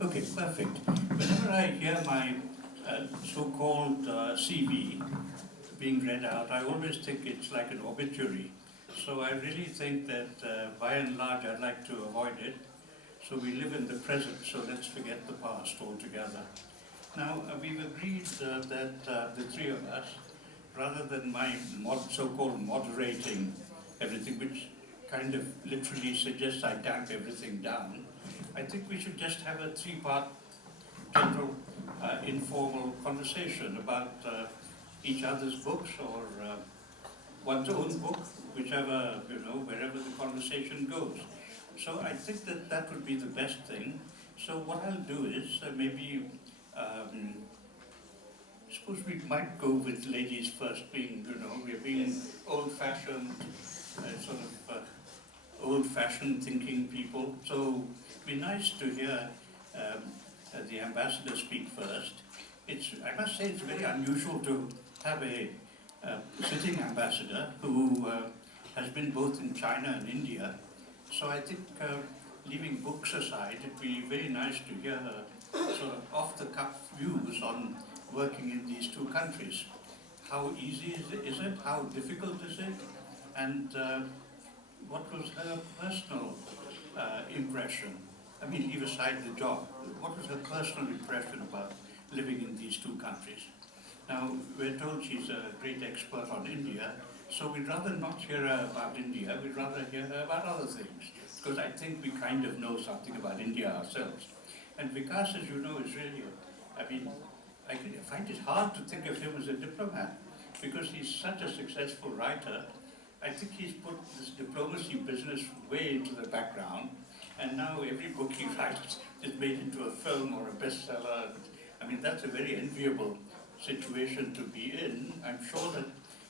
Okay, perfect. Whenever I hear my so-called CV being read out, I always think it's like an obituary. So I really think that by and large I'd like to avoid it. So we live in the present, so let's forget the past altogether. Now, we've agreed that the three of us, rather than my so-called moderating everything, which kind of literally suggests I tamp everything down, I think we should just have a three-part general informal conversation about each other's books or one's own book, whichever, wherever the conversation goes. So I think that that would be the best thing. So what I'll do is maybe, suppose we might go with ladies first, being, we're being old-fashioned, sort of old-fashioned thinking people. So it'd be nice to hear the ambassador speak first. I must say it's very unusual to have a sitting ambassador who has been both in China and India. So I think leaving books aside, it'd be very nice to hear her sort of off-the-cuff views on working in these two countries. How easy is it? How difficult is it? And what was her personal impression? I mean, leave aside the job. What was her personal impression about living in these two countries? Now, we're told she's a great expert on India, so we'd rather not hear her about India, we'd rather hear her about other things, because I think we kind of know something about India ourselves. And Vikas, as you know, is really, I find it hard to think of him as a diplomat, because he's such a successful writer. I think he's put this diplomacy business way into the background, and now every book he writes is made into a film or a bestseller. I mean, that's a very enviable situation to be in. I'm sure that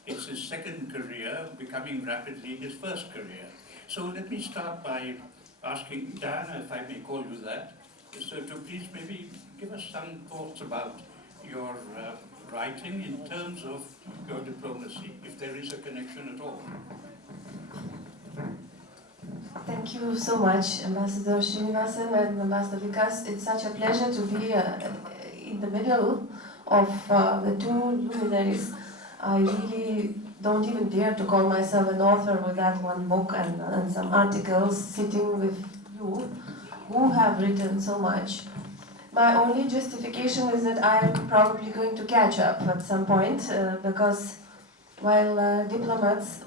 it's his second career becoming rapidly his first career. So let me start by asking Diana, if I may call you that, so to please maybe give us some thoughts about your writing in terms of your diplomacy, if there is a connection at all. Thank you so much, Ambassador SRINIVASAN and Ambassador Vikas. It's such a pleasure to be in the middle of the two luminaries. I really don't even dare to call myself an author with that one book and some articles sitting with you who have written so much. My only justification is that I am probably going to catch up at some point because while diplomats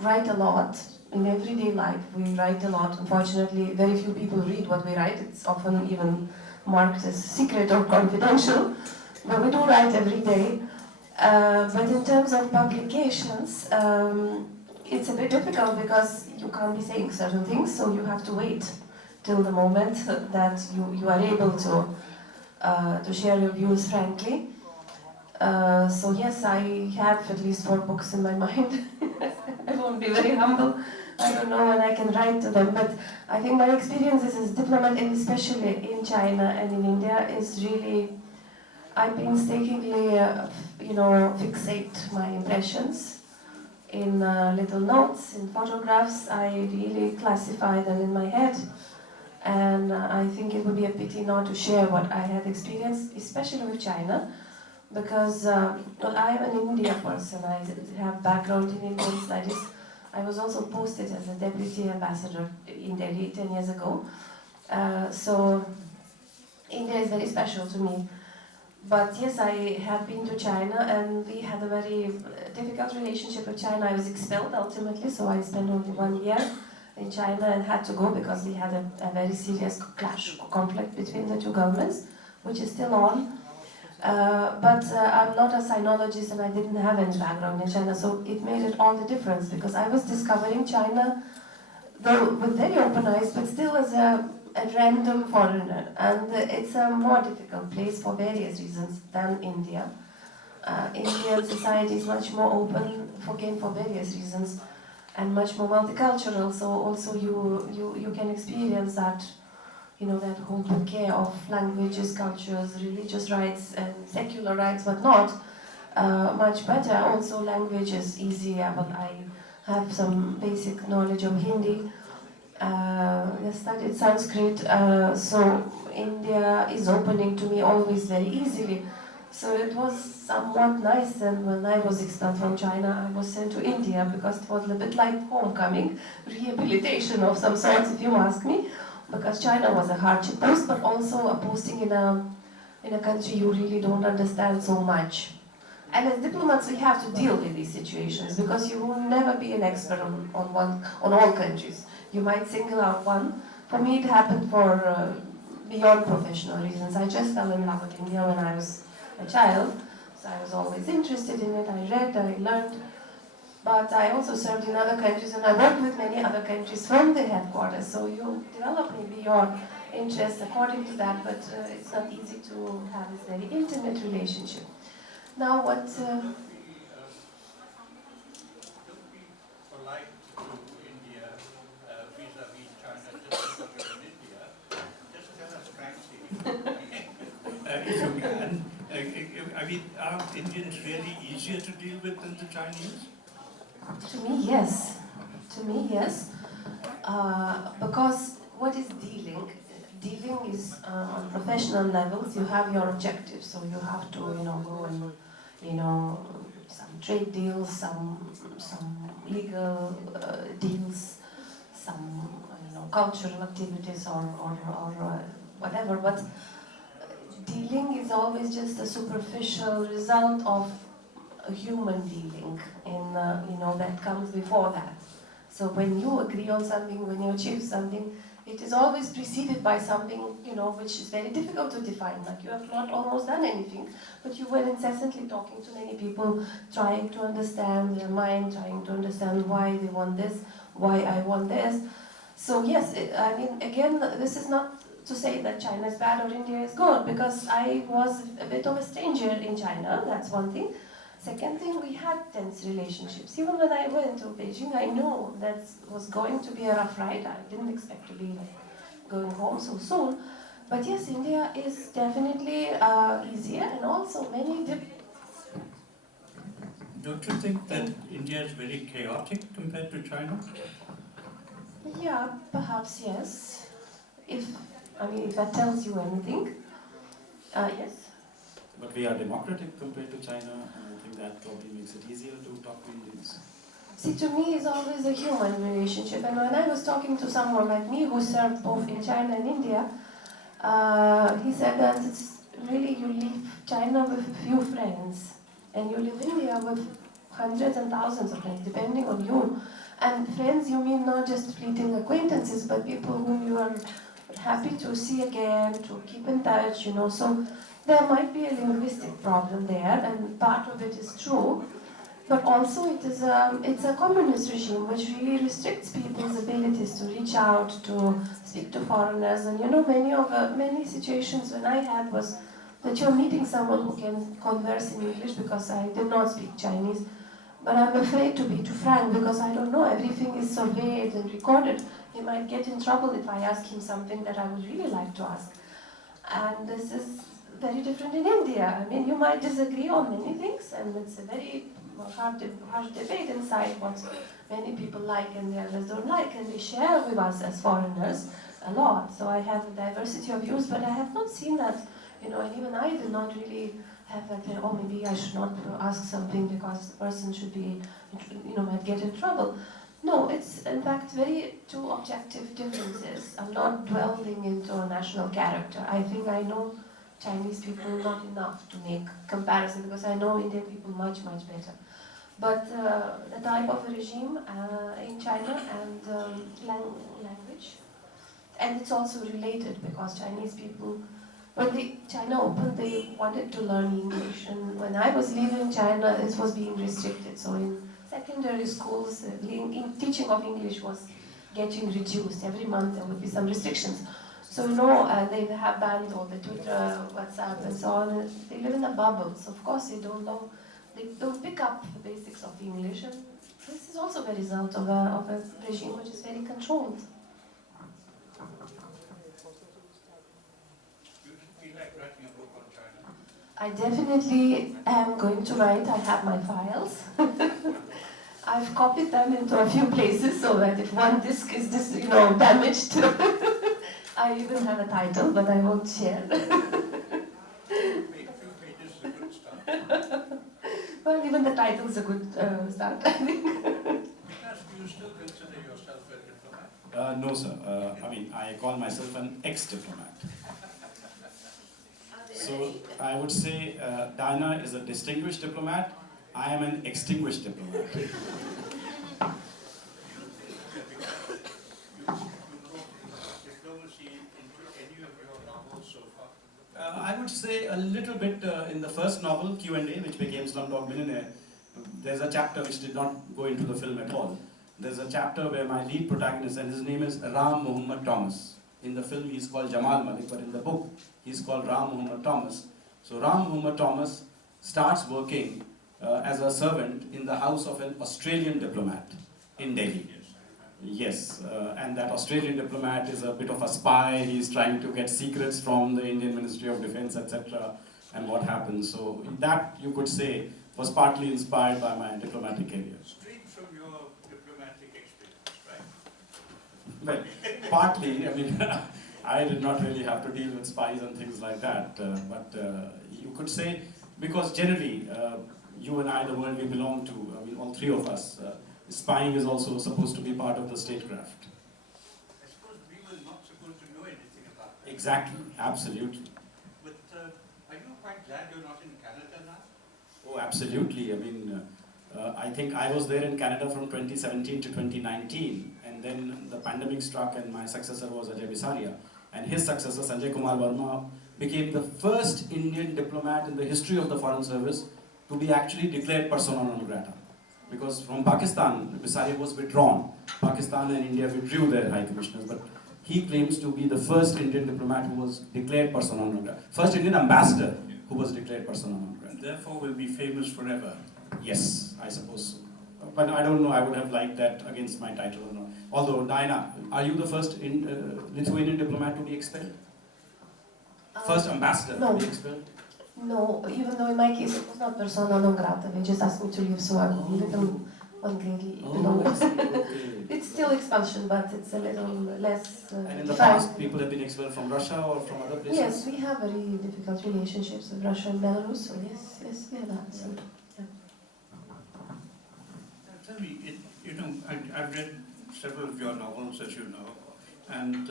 write a lot, in everyday life we write a lot. Unfortunately, very few people read what we write. It's often even marked as secret or confidential, but we do write every day. But in terms of publications, it's a bit difficult because you can't be saying certain things, so you have to wait till the moment that you are able to share your views frankly. So yes, I have at least 4 books in my mind. I won't be very humble. I don't know when I can write to them, but I think my experiences as diplomat, and especially in China and in India, is really, I painstakingly, fixate my impressions in little notes, in photographs. I really classify them in my head. And I think it would be a pity not to share what I had experienced, especially with China, because I am an India person. I have background in Indian studies. I was also posted as a deputy ambassador in Delhi 10 years ago. So India is very special to me. But yes, I have been to China, and we had a very difficult relationship with China. I was expelled ultimately, so I spent only 1 year in China and had to go because we had a very serious conflict between the two governments, which is still on. But I'm not a sinologist and I didn't have any background in China, so it made it all the difference because I was discovering China, though with very open eyes, but still as a random foreigner. And it's a more difficult place for various reasons than India. Indian society is much more open for various reasons and much more multicultural, so also you can experience that, that whole bouquet of languages, cultures, religious rights and secular rights, but not much better. Also language is easier, but I have some basic knowledge of Hindi. I studied Sanskrit, so India is opening to me always very easily. So it was somewhat nice, and when I was expelled from China, I was sent to India because it was a bit like homecoming, rehabilitation of some sorts, if you ask me, because China was a hardship post, but also a posting in a country you really don't understand so much. And as diplomats, we have to deal with these situations because you will never be an expert on all countries. You might single out one. For me, it happened for beyond professional reasons. I just fell in love with India when I was a child, so I was always interested in it. I read, I learned, but I also served in other countries, and I worked with many other countries from the headquarters. So you develop maybe your interests according to that, but it's not easy to have this very intimate relationship. Now, what? Don't be polite to India vis-a-vis China just because you're in India. Just tell us frankly, if you can. I mean, are Indians really easier to deal with than the Chinese? To me, yes. To me, yes. Because what is dealing? Dealing is on professional levels. You have your objectives, so you have to, go and, some trade deals, some legal deals, some, cultural activities or whatever. But dealing is always just a superficial result of a human dealing, that comes before that. So when you agree on something, when you achieve something, it is always preceded by something, which is very difficult to define. Like you have not almost done anything, but you were incessantly talking to many people, trying to understand their mind, trying to understand why they want this, why I want this. So yes, again, this is not to say that China is bad or India is good, because I was a bit of a stranger in China, that's one thing. Second thing, we had tense relationships. Even when I went to Beijing, I knew that was going to be a rough ride. I didn't expect to be going home so soon. But yes, India is definitely easier, and also many Don't you think that India is very chaotic compared to China? Yeah, perhaps yes. If that tells you anything. Yes. But we are democratic compared to China, and I think that probably makes it easier to talk to Indians. See, to me, it's always a human relationship. And when I was talking to someone like me who served both in China and India, he said that it's really, you leave China with a few friends, and you live India with hundreds and thousands of friends, depending on you. And friends, you mean not just fleeting acquaintances, but people whom you are happy to see again, to keep in touch, So there might be a linguistic problem there, and part of it is true. But also it's a communist regime which really restricts people's abilities to reach out, to speak to foreigners. And many situations when I had was that you're meeting someone who can converse in English, because I did not speak Chinese. But I'm afraid to be too frank, because I don't know, everything is surveyed and recorded. He might get in trouble if I ask him something that I would really like to ask. And this is very different in India. You might disagree on many things, and it's a very harsh debate inside what many people like and the others don't like, and they share with us as foreigners a lot. So I have a diversity of views, but I have not seen that, and even I did not really have that, maybe I should not ask something because the person should be, might get in trouble. No, it's in fact very two objective differences. I'm not dwelling into a national character. I think I know Chinese people not enough to make comparison, because I know Indian people much, much better. But the type of regime in China and language, and it's also related, because Chinese people, when China opened, they wanted to learn English, and when I was leaving China, this was being restricted. So in secondary schools, teaching of English was getting reduced. Every month there would be some restrictions. So they have banned all the Twitter, WhatsApp, and so on. And they live in a bubble, so of course they don't know. They don't pick up the basics of English, and this is also a result of a regime which is very controlled. Do you feel like writing a book on China? I definitely am going to write. I have my files. I've copied them into a few places so that if one disc is damaged, I even have a title, but I won't share. A few pages is a good start. Well, even the title is a good start, I think. Vikas, do you still consider yourself a diplomat? No, sir. I mean, I call myself an ex-diplomat. So I would say Diana is a distinguished diplomat. I am an extinguished diplomat. Diplomacy into any of your novels so far? I would say a little bit in the first novel, Q&A, which became Slumdog Millionaire. There's a chapter which did not go into the film at all. There's a chapter where my lead protagonist, and his name is Ram Muhammad Thomas. In the film, he's called Jamal Malik, but in the book, he's called Ram Muhammad Thomas. So Ram Muhammad Thomas starts working as a servant in the house of an Australian diplomat in Delhi. Yes, and that Australian diplomat is a bit of a spy. He's trying to get secrets from the Indian Ministry of Defense, etc. And what happens. So that, you could say, was partly inspired by my diplomatic career. Straight from your diplomatic experience, right? Well, partly, I mean, I did not really have to deal with spies and things like that. But you could say, because generally, you and I, the world we belong to, I mean, all three of us, spying is also supposed to be part of the statecraft. I suppose we were not supposed to know anything about that. Exactly, absolutely. But are you quite glad you're not in Canada now? Oh, absolutely. I mean, I think I was there in Canada from 2017 to 2019, and then the pandemic struck and my successor was Ajay Bisaria. And his successor, Sanjay Kumar Verma, became the first Indian diplomat in the history of the Foreign Service to be actually declared persona non grata. Because from Pakistan, Bisaria was withdrawn. Pakistan and India withdrew their high commissioners, but he claims to be the first Indian diplomat who was declared persona non grata. First Indian ambassador who was declared persona non grata. Therefore will be famous forever. Yes, I suppose so. But I don't know, I would have liked that against my title or not. Although, Diana, are you the first Lithuanian diplomat to be expelled? First ambassador to be expelled? No, even though in my case it was not persona non grata, they just asked me to leave, so I'm a little unclearly below it. Okay. It's still expulsion, but it's a little less And in the defined. past, people have been expelled from Russia or from other places? Yes, we have very difficult relationships with Russia and Belarus, so yes, we have that. So, yeah. Tell me, I've read several of your novels, as you know, and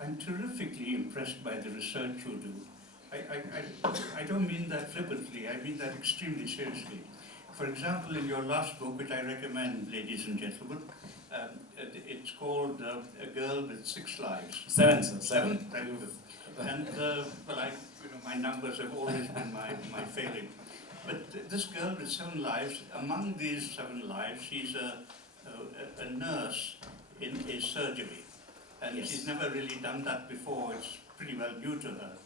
I'm terrifically impressed by the research you do. I don't mean that flippantly, I mean that extremely seriously. For example, in your last book, which I recommend, ladies and gentlemen, it's called A Girl with Six Lives. Seven, sir. Seven, thank you. And, well, my numbers have always been my failing. But this girl with 7 lives, among these 7 lives, she's a nurse in a surgery. And Yes. she's never really done that before, it's pretty well new to her.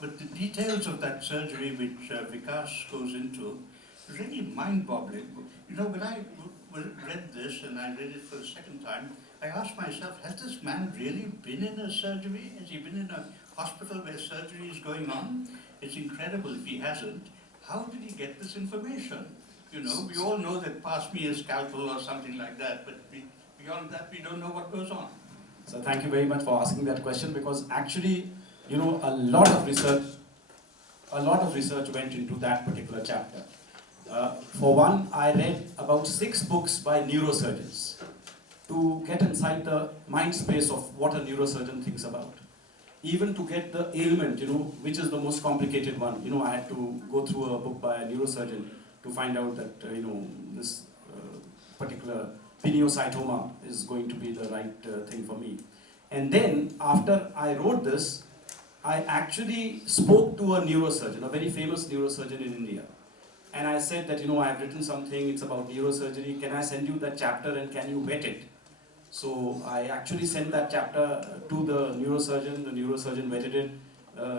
But the details of that surgery which Vikas goes into, really mind-boggling. You know, when I read this, and I read it for the second time, I asked myself, has this man really been in a surgery? Has he been in a hospital where surgery is going on? It's incredible if he hasn't. How did he get this information? You know, we all know that pass me a scalpel or something like that, but beyond that, we don't know what goes on. So thank you very much for asking that question, because actually, you know, a lot of research went into that particular chapter. For one, I read about 6 books by neurosurgeons to get inside the mind space of what a neurosurgeon thinks about. Even to get the ailment, you know, which is the most complicated one. You know, I had to go through a book by a neurosurgeon to find out that, you know, this particular pineocytoma is going to be the right thing for me. And then, after I wrote this, I actually spoke to a neurosurgeon, a very famous neurosurgeon in India. And I said that, you know, I've written something, it's about neurosurgery, can I send you that chapter and can you vet it? So I actually sent that chapter to the neurosurgeon vetted it,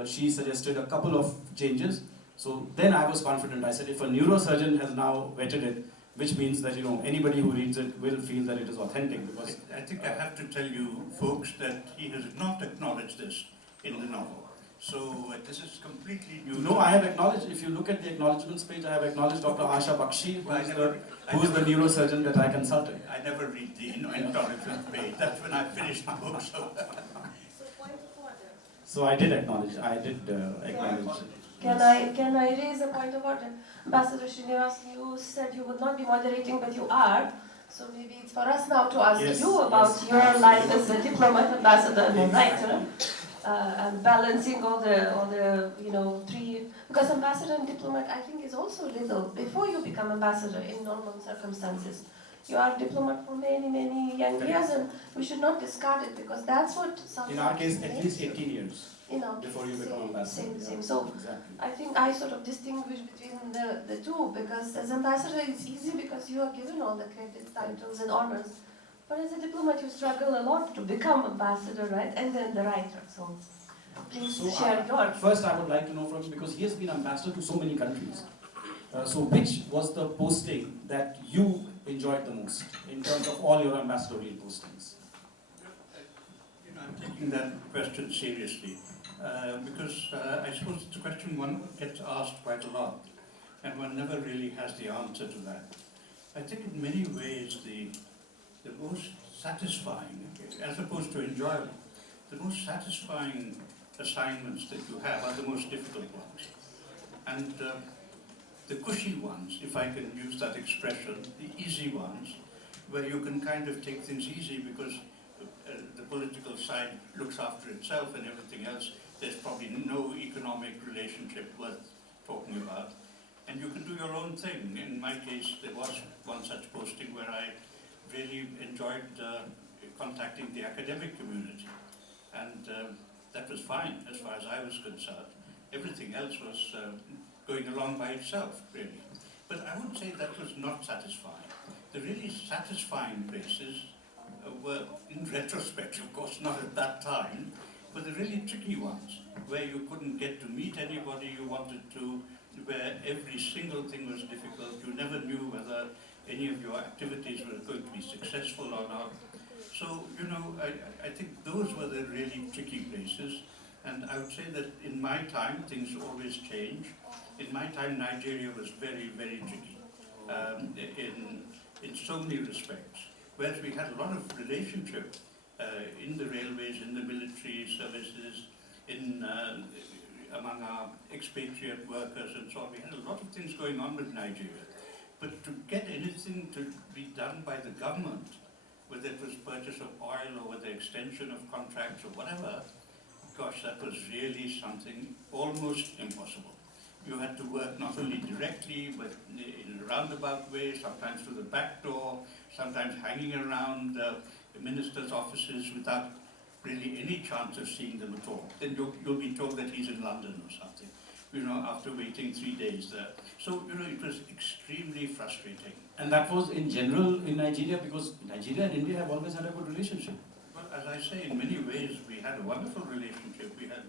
she suggested a couple of changes. So then I was confident, I said if a neurosurgeon has now vetted it, which means that, you know, anybody who reads it will feel that it is authentic. Because I think I have to tell you, folks, that he has not acknowledged this in the novel. So this is completely new. No, I have acknowledged, if you look at the acknowledgements page, I have acknowledged Dr. Asha Bakshi, who is the neurosurgeon that I consulted. I never read the acknowledgement page. That's when I finished the book. So. So point of So I did acknowledge. Acknowledge. Can I raise a point of order? Ambassador Srinivasan, you said you would not be moderating, but you are. So maybe it's for us now to ask you about your life as a diplomat, ambassador, and a writer, and balancing all the three. Because ambassador and diplomat, I think, is also little before you become ambassador in normal circumstances. You are a diplomat for many, many young years, and we should not discard it because that's what sometimes. In our case, at least 18 years. Before you become ambassador. Same. So exactly. I think I sort of distinguish between the two because as ambassador it's easy because you are given all the credits, titles and honors. But as a diplomat you struggle a lot to become ambassador, right? And then the writer. So please share your. First I would like to know from you, because he has been ambassador to so many countries. So which was the posting that you enjoyed the most in terms of all your ambassadorial postings? I'm taking that question seriously. Because I suppose it's a question one gets asked quite a lot, and one never really has the answer to that. I think in many ways the most satisfying, as opposed to enjoyable, the most satisfying assignments that you have are the most difficult ones. And the cushy ones, if I can use that expression, the easy ones, where you can kind of take things easy because the political side looks after itself and everything else. There's probably no economic relationship worth talking about. And you can do your own thing. In my case, there was one such posting where I really enjoyed contacting the academic community. And that was fine as far as I was concerned. Everything else was going along by itself, really. But I would say that was not satisfying. The really satisfying places were, in retrospect, of course, not at that time, but the really tricky ones, where you couldn't get to meet anybody you wanted to, where every single thing was difficult, you never knew whether any of your activities were going to be successful or not. So, I think those were the really tricky places, and I would say that in my time, things always change. In my time, Nigeria was very, very tricky, in so many respects. Whereas we had a lot of relationship in the railways, in the military services, among our expatriate workers and so on. We had a lot of things going on with Nigeria. But to get anything to be done by the government, whether it was purchase of oil or whether extension of contracts or whatever, gosh, that was really something almost impossible. You had to work not only directly, but in a roundabout way, sometimes through the back door, sometimes hanging around the ministers' offices without really any chance of seeing them at all. Then you'll be told that he's in London or something, after waiting 3 days there. So, it was extremely frustrating. And that was in general in Nigeria, because Nigeria and India have always had a good relationship. Well, as I say, in many ways, we had a wonderful relationship. We had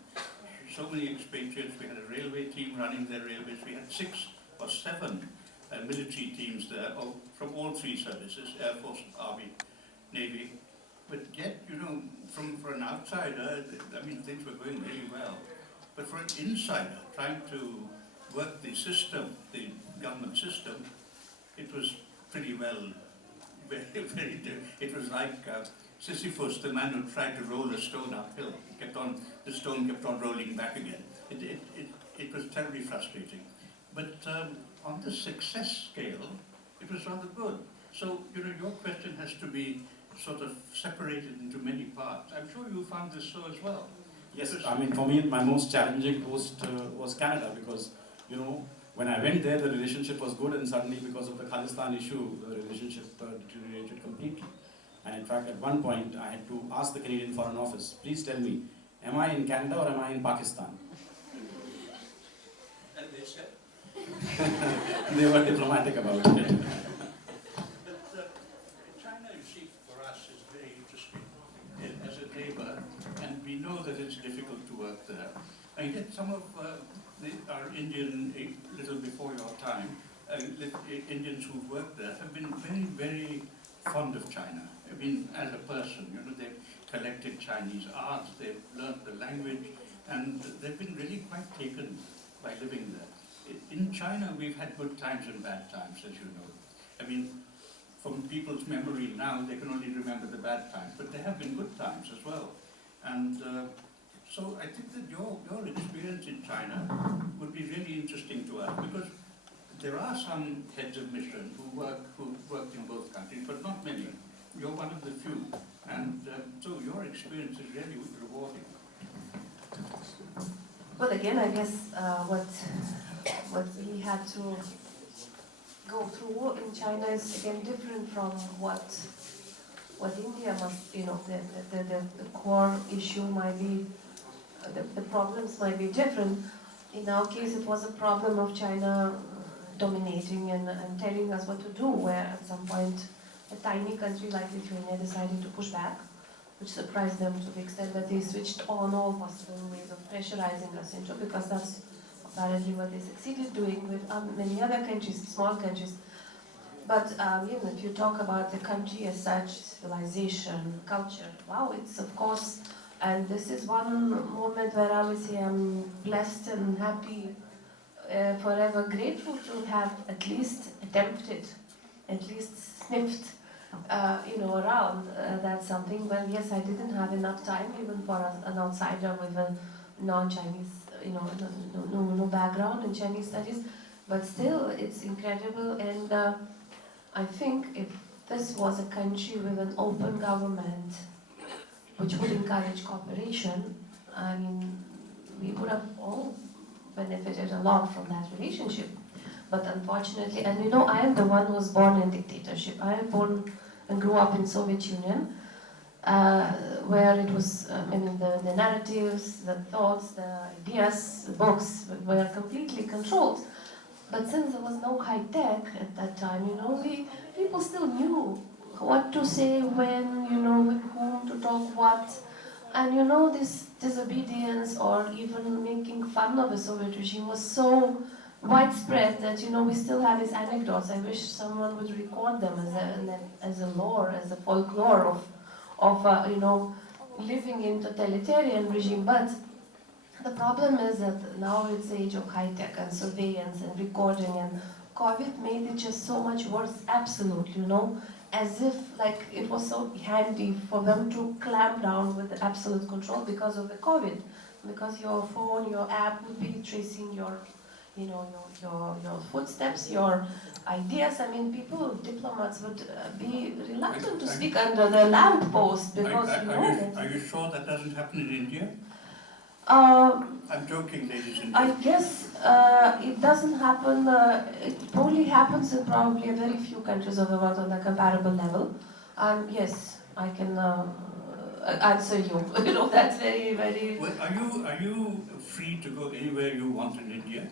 so many expatriates. We had a railway team running their railways. We had 6 or 7 military teams there from all 3 services, Air Force, Army, Navy. But yet, for an outsider, things were going really well. But for an insider trying to work the system, the government system, it was pretty well, it was like Sisyphus, the man who tried to roll a stone uphill. The stone kept on rolling back again. It was terribly frustrating. But on the success scale, it was rather good. So, your question has to be sort of separated into many parts. I'm sure you found this so as well. Yes, for me, my most challenging post was Canada, because, when I went there, the relationship was good, and suddenly, because of the Khalistan issue, the relationship deteriorated completely. And in fact, at one point, I had to ask the Canadian Foreign Office, please tell me, am I in Canada or am I in Pakistan? And they said? They were diplomatic about it. But China, you see, for us is very interesting as a neighbor, and we know that it's difficult to work there. And yet some of our Indian, a little before your time, Indians who've worked there have been very, very fond of China. As a person, they've collected Chinese art, they've learned the language, and they've been really quite taken by living there. In China, we've had good times and bad times, as you know. From people's memory now, they can only remember the bad times, but there have been good times as well. And So I think that your experience in China would be really interesting to us, because there are some heads of mission who worked in both countries, but not many. You're one of the few, and so your experience is really rewarding. Well, again, I guess what we had to go through in China is again different from what India must, the core issue might be, the problems might be different. In our case, it was a problem of China dominating and telling us what to do, where at some point a tiny country like Lithuania decided to push back, which surprised them to the extent that they switched on all possible ways of pressurizing us into, because that's apparently what they succeeded doing with many other countries, small countries. But if you talk about the country as such, civilization, culture, wow, it's of course, and this is one moment where I would say I'm blessed and happy, forever grateful to have at least attempted, at least sniffed, around. That's something. Well, yes, I didn't have enough time even for an outsider with a non-Chinese, no background in Chinese studies. But still, it's incredible, and I think if this was a country with an open government, which would encourage cooperation, I mean, we would have all benefited a lot from that relationship. But unfortunately, and I am the one who was born in dictatorship. I am born and grew up in Soviet Union, where it was, the narratives, the thoughts, the ideas, the books were completely controlled. But since there was no high tech at that time, people still knew what to say, when, with whom to talk what. And this disobedience or even making fun of the Soviet regime was so widespread that, we still have these anecdotes. I wish someone would record them as a lore, as a folklore of living in totalitarian regime. But the problem is that now it's the age of high tech and surveillance and recording, and COVID made it just so much worse, absolutely, as if like it was so handy for them to clamp down with absolute control because of the COVID, because your phone, your app would be tracing your footsteps, your ideas. I mean, diplomats would be reluctant to speak under the lamppost because Are you sure that doesn't happen in India? I'm joking, ladies and I gentlemen. guess it doesn't happen, it only happens in probably a very few countries of the world on a comparable level. And yes, I can answer you. That's very, very... Well, are you free to go anywhere you want in India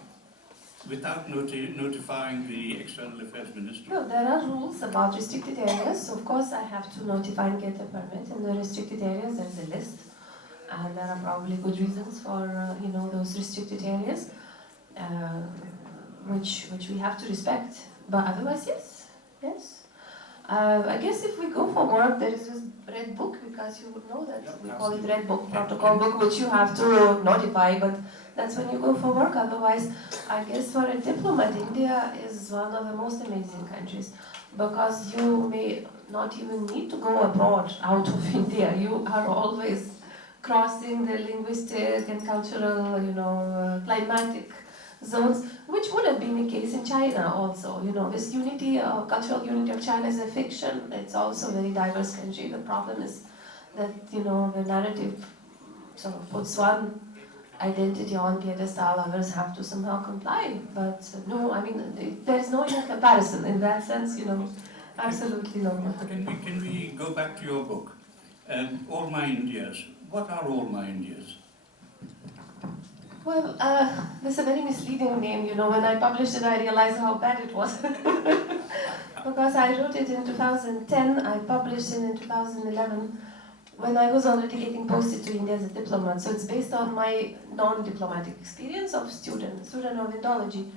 without notifying the External Affairs Ministry? No, there are rules about restricted areas. Of course, I have to notify and get a permit. In the restricted areas, there's a list. And there are probably good reasons for, those restricted areas, which we have to respect. But otherwise, yes. I guess if we go for work, there is this red book, because you would know that we call it red book, protocol book, which you have to notify, but that's when you go for work. Otherwise, I guess for a diplomat, India is one of the most amazing countries, because you may not even need to go abroad out of India. You are always crossing the linguistic and cultural, climatic zones, which would have been the case in China also. This unity, cultural unity of China is a fiction. It's also a very diverse country. The problem is that, the narrative sort of puts one identity on pedestal, others have to somehow comply. But no, there's no even comparison in that sense, absolutely no. Can we go back to your book? All My Indias. What are All My Indias? Well, that's a very misleading name. When I published it, I realized how bad it was. Because I wrote it in 2010, I published it in 2011, when I was already getting posted to India as a diplomat. So it's based on my non-diplomatic experience of student of Indology.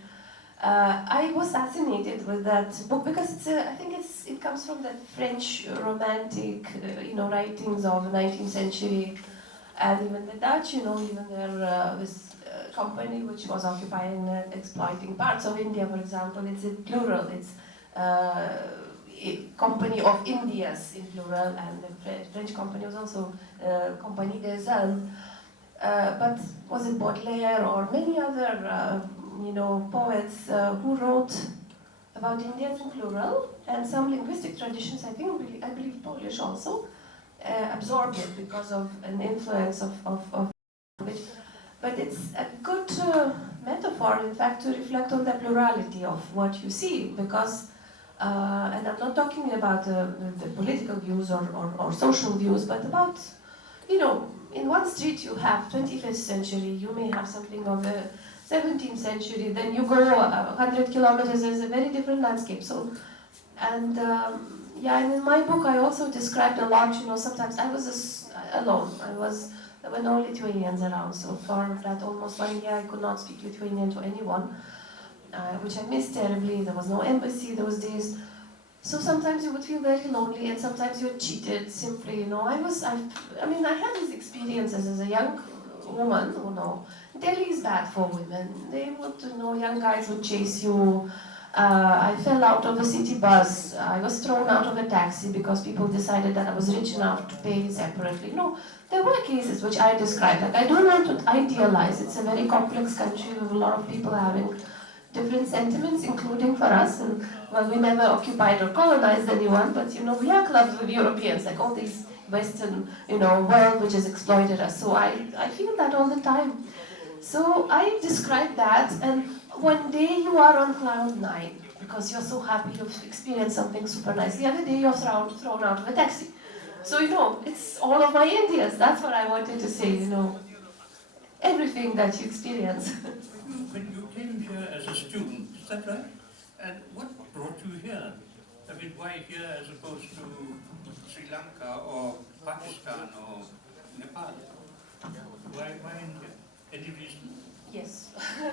I was fascinated with that book because I think it comes from that French romantic, writings of the 19th century, and even the Dutch, even this company which was occupying and exploiting parts of India, for example, it's in plural. It's Company of Indias in plural, and the French company was also Compagnie des Indes. but was it Baudelaire or many other poets who wrote about Indians in plural, and some linguistic traditions, I believe Polish also, absorbed it because of an influence of language. But it's a good metaphor, in fact, to reflect on the plurality of what you see, because, and I'm not talking about the political views or social views, but about, in one street you have 25th century, you may have something of the 17th century, then you go 100 kilometers, there's a very different landscape. So, and and in my book I also described a lot, sometimes I was alone. There were no Lithuanians around, so for that almost 1 year I could not speak Lithuanian to anyone, which I missed terribly. There was no embassy those days. So sometimes you would feel very lonely, and sometimes you're cheated simply, I had these experiences as a young woman, Delhi is bad for women. They would, young guys would chase you. I fell out of a city bus. I was thrown out of a taxi because people decided that I was rich enough to pay separately. There were cases which I described. Like, I don't want to idealize. It's a very complex country with a lot of people having different sentiments, including for us. And well, we never occupied or colonized anyone, but we are clubs with Europeans, like all these Western, world which has exploited us. So I feel that all the time. So I describe that, and one day you are on cloud 9 because you're so happy you've experienced something super nice. The other day you're thrown out of a taxi. So it's all of my Indias. That's what I wanted to say. Everything that you experience. When you came here as a student, is that right? And what brought you here? I mean, why here as opposed to Sri Lanka or Pakistan or Nepal? Why India? Any reason? Yes,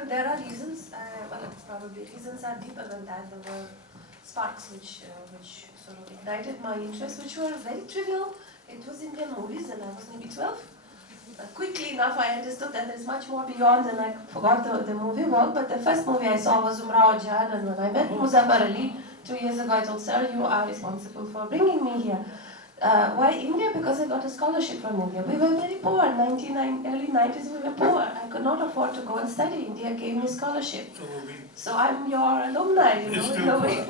there are reasons. Probably reasons are deeper than that. There were sparks which sort of ignited my interest, which were very trivial. It was Indian movies, and I was maybe 12. Quickly enough, I understood that there's much more beyond, and I forgot the movie world. But the first movie I saw was Umrao Jahan, and when I met Muzaffar Ali 2 years ago, I told, sir, you are responsible for bringing me here. Why India? Because I got a scholarship from India. We were very poor. Early 90s, we were poor. I could not afford to go and study. India gave me a scholarship. So I'm your alumni, in a way.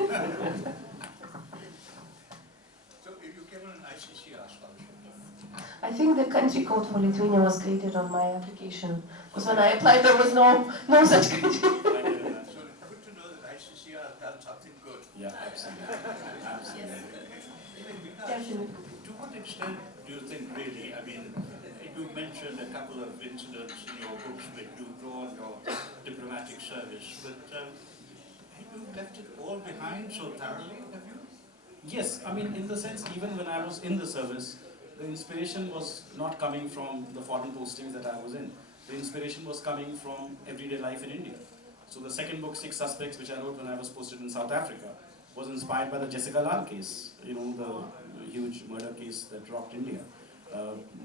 So you came on an ICCR scholarship? I think the country code for Lithuania was created on my application. Because when I applied, there was no such country. So good to know that ICCR has done something good. Yeah, absolutely. Definitely. To what extent do you think really, I mean, you mentioned a couple of incidents in your books where you draw on your diplomatic service, but have you left it all behind so thoroughly, have you? Yes, I mean, in the sense, even when I was in the service, the inspiration was not coming from the foreign postings that I was in. The inspiration was coming from everyday life in India. So the second book, Six Suspects, which I wrote when I was posted in South Africa, was inspired by the Jessica Lal case, the huge murder case that rocked India.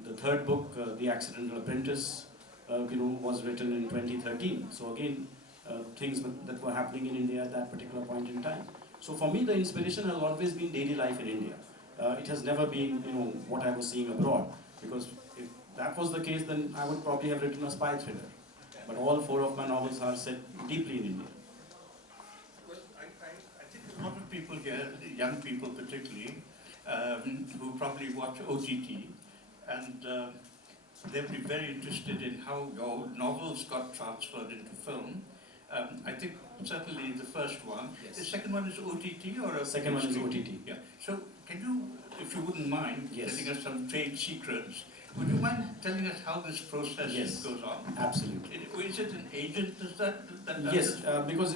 The third book, The Accidental Apprentice, was written in 2013. So again, things that were happening in India at that particular point in time. So for me, the inspiration has always been daily life in India. It has never been, what I was seeing abroad. Because if that was the case, then I would probably have written a spy thriller. But all 4 of my novels are set deeply in India. Well, I think a lot of people here, young people particularly, who probably watch OTT, and they'll be very interested in how your novels got transferred into film. I think certainly the first one. Yes. The second one is OTT or a Second one is OTT. Yeah. So can you, if you wouldn't mind, Yes. telling us some trade secrets? Would you mind telling us how this process Yes. goes on? Absolutely. Is it an agent that does Yes, this? because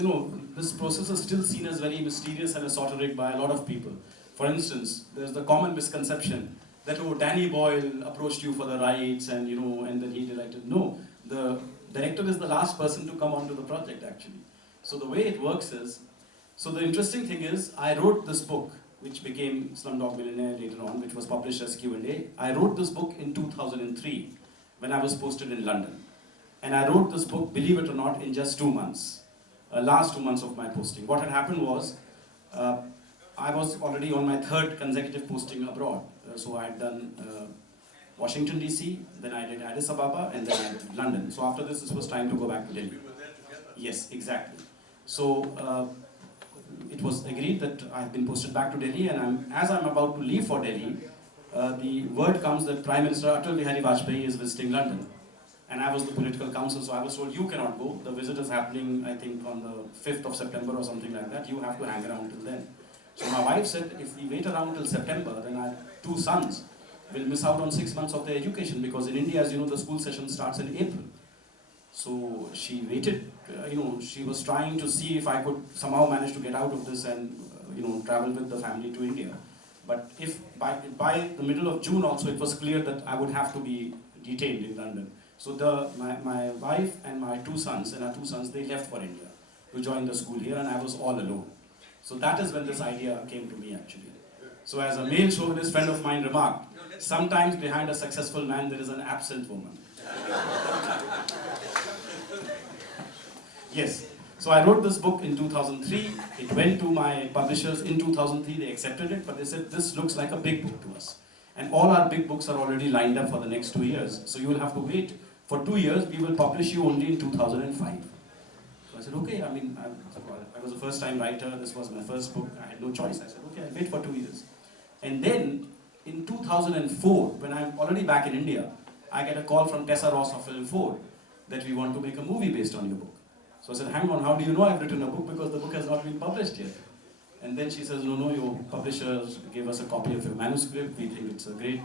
this process is still seen as very mysterious and esoteric by a lot of people. For instance, there's the common misconception that Danny Boyle approached you for the rights and and then he directed. No, the director is the last person to come onto the project actually. So the way it works is, so the interesting thing is, I wrote this book, which became Slumdog Millionaire later on, which was published as Q&A. I wrote this book in 2003 when I was posted in London. And I wrote this book, believe it or not, in just 2 months. Last 2 months of my posting. What had happened was, I was already on my 3rd consecutive posting abroad. So I had done Washington DC, then I did Addis Ababa, and then I did London. So after this was time to go back to Delhi. We were there together. Yes, exactly. So it was agreed that I've been posted back to Delhi, and as I'm about to leave for Delhi, the word comes that Prime Minister Atal Bihari Vajpayee is visiting London. And I was the political counsel, so I was told, you cannot go. The visit is happening, I think, on the 5th of September or something like that. You have to hang around till then. So my wife said, if we wait around till September, then our 2 sons will miss out on 6 months of their education, because in India, as you know, the school session starts in April. So she waited, she was trying to see if I could somehow manage to get out of this and, travel with the family to India. But if by the middle of June also, it was clear that I would have to be detained in London. So my wife and my 2 sons, they left for India to join the school here, and I was all alone. So that is when this idea came to me, actually. So as a male chauvinist friend of mine remarked, sometimes behind a successful man there is an absent woman. Yes. So I wrote this book in 2003. It went to my publishers in 2003. They accepted it, but they said, this looks like a big book to us. And all our big books are already lined up for the next 2 years. So you will have to wait for 2 years. We will publish you only in 2005. So I said, okay, I was a first-time writer. This was my first book. I had no choice. I said, okay, I'll wait for 2 years. And then in 2004, when I'm already back in India, I get a call from Tessa Ross of Film 4 that we want to make a movie based on your book. So I said, hang on, how do you know I've written a book? Because the book has not been published yet. And then she says, no, your publishers gave us a copy of your manuscript. We think it's a great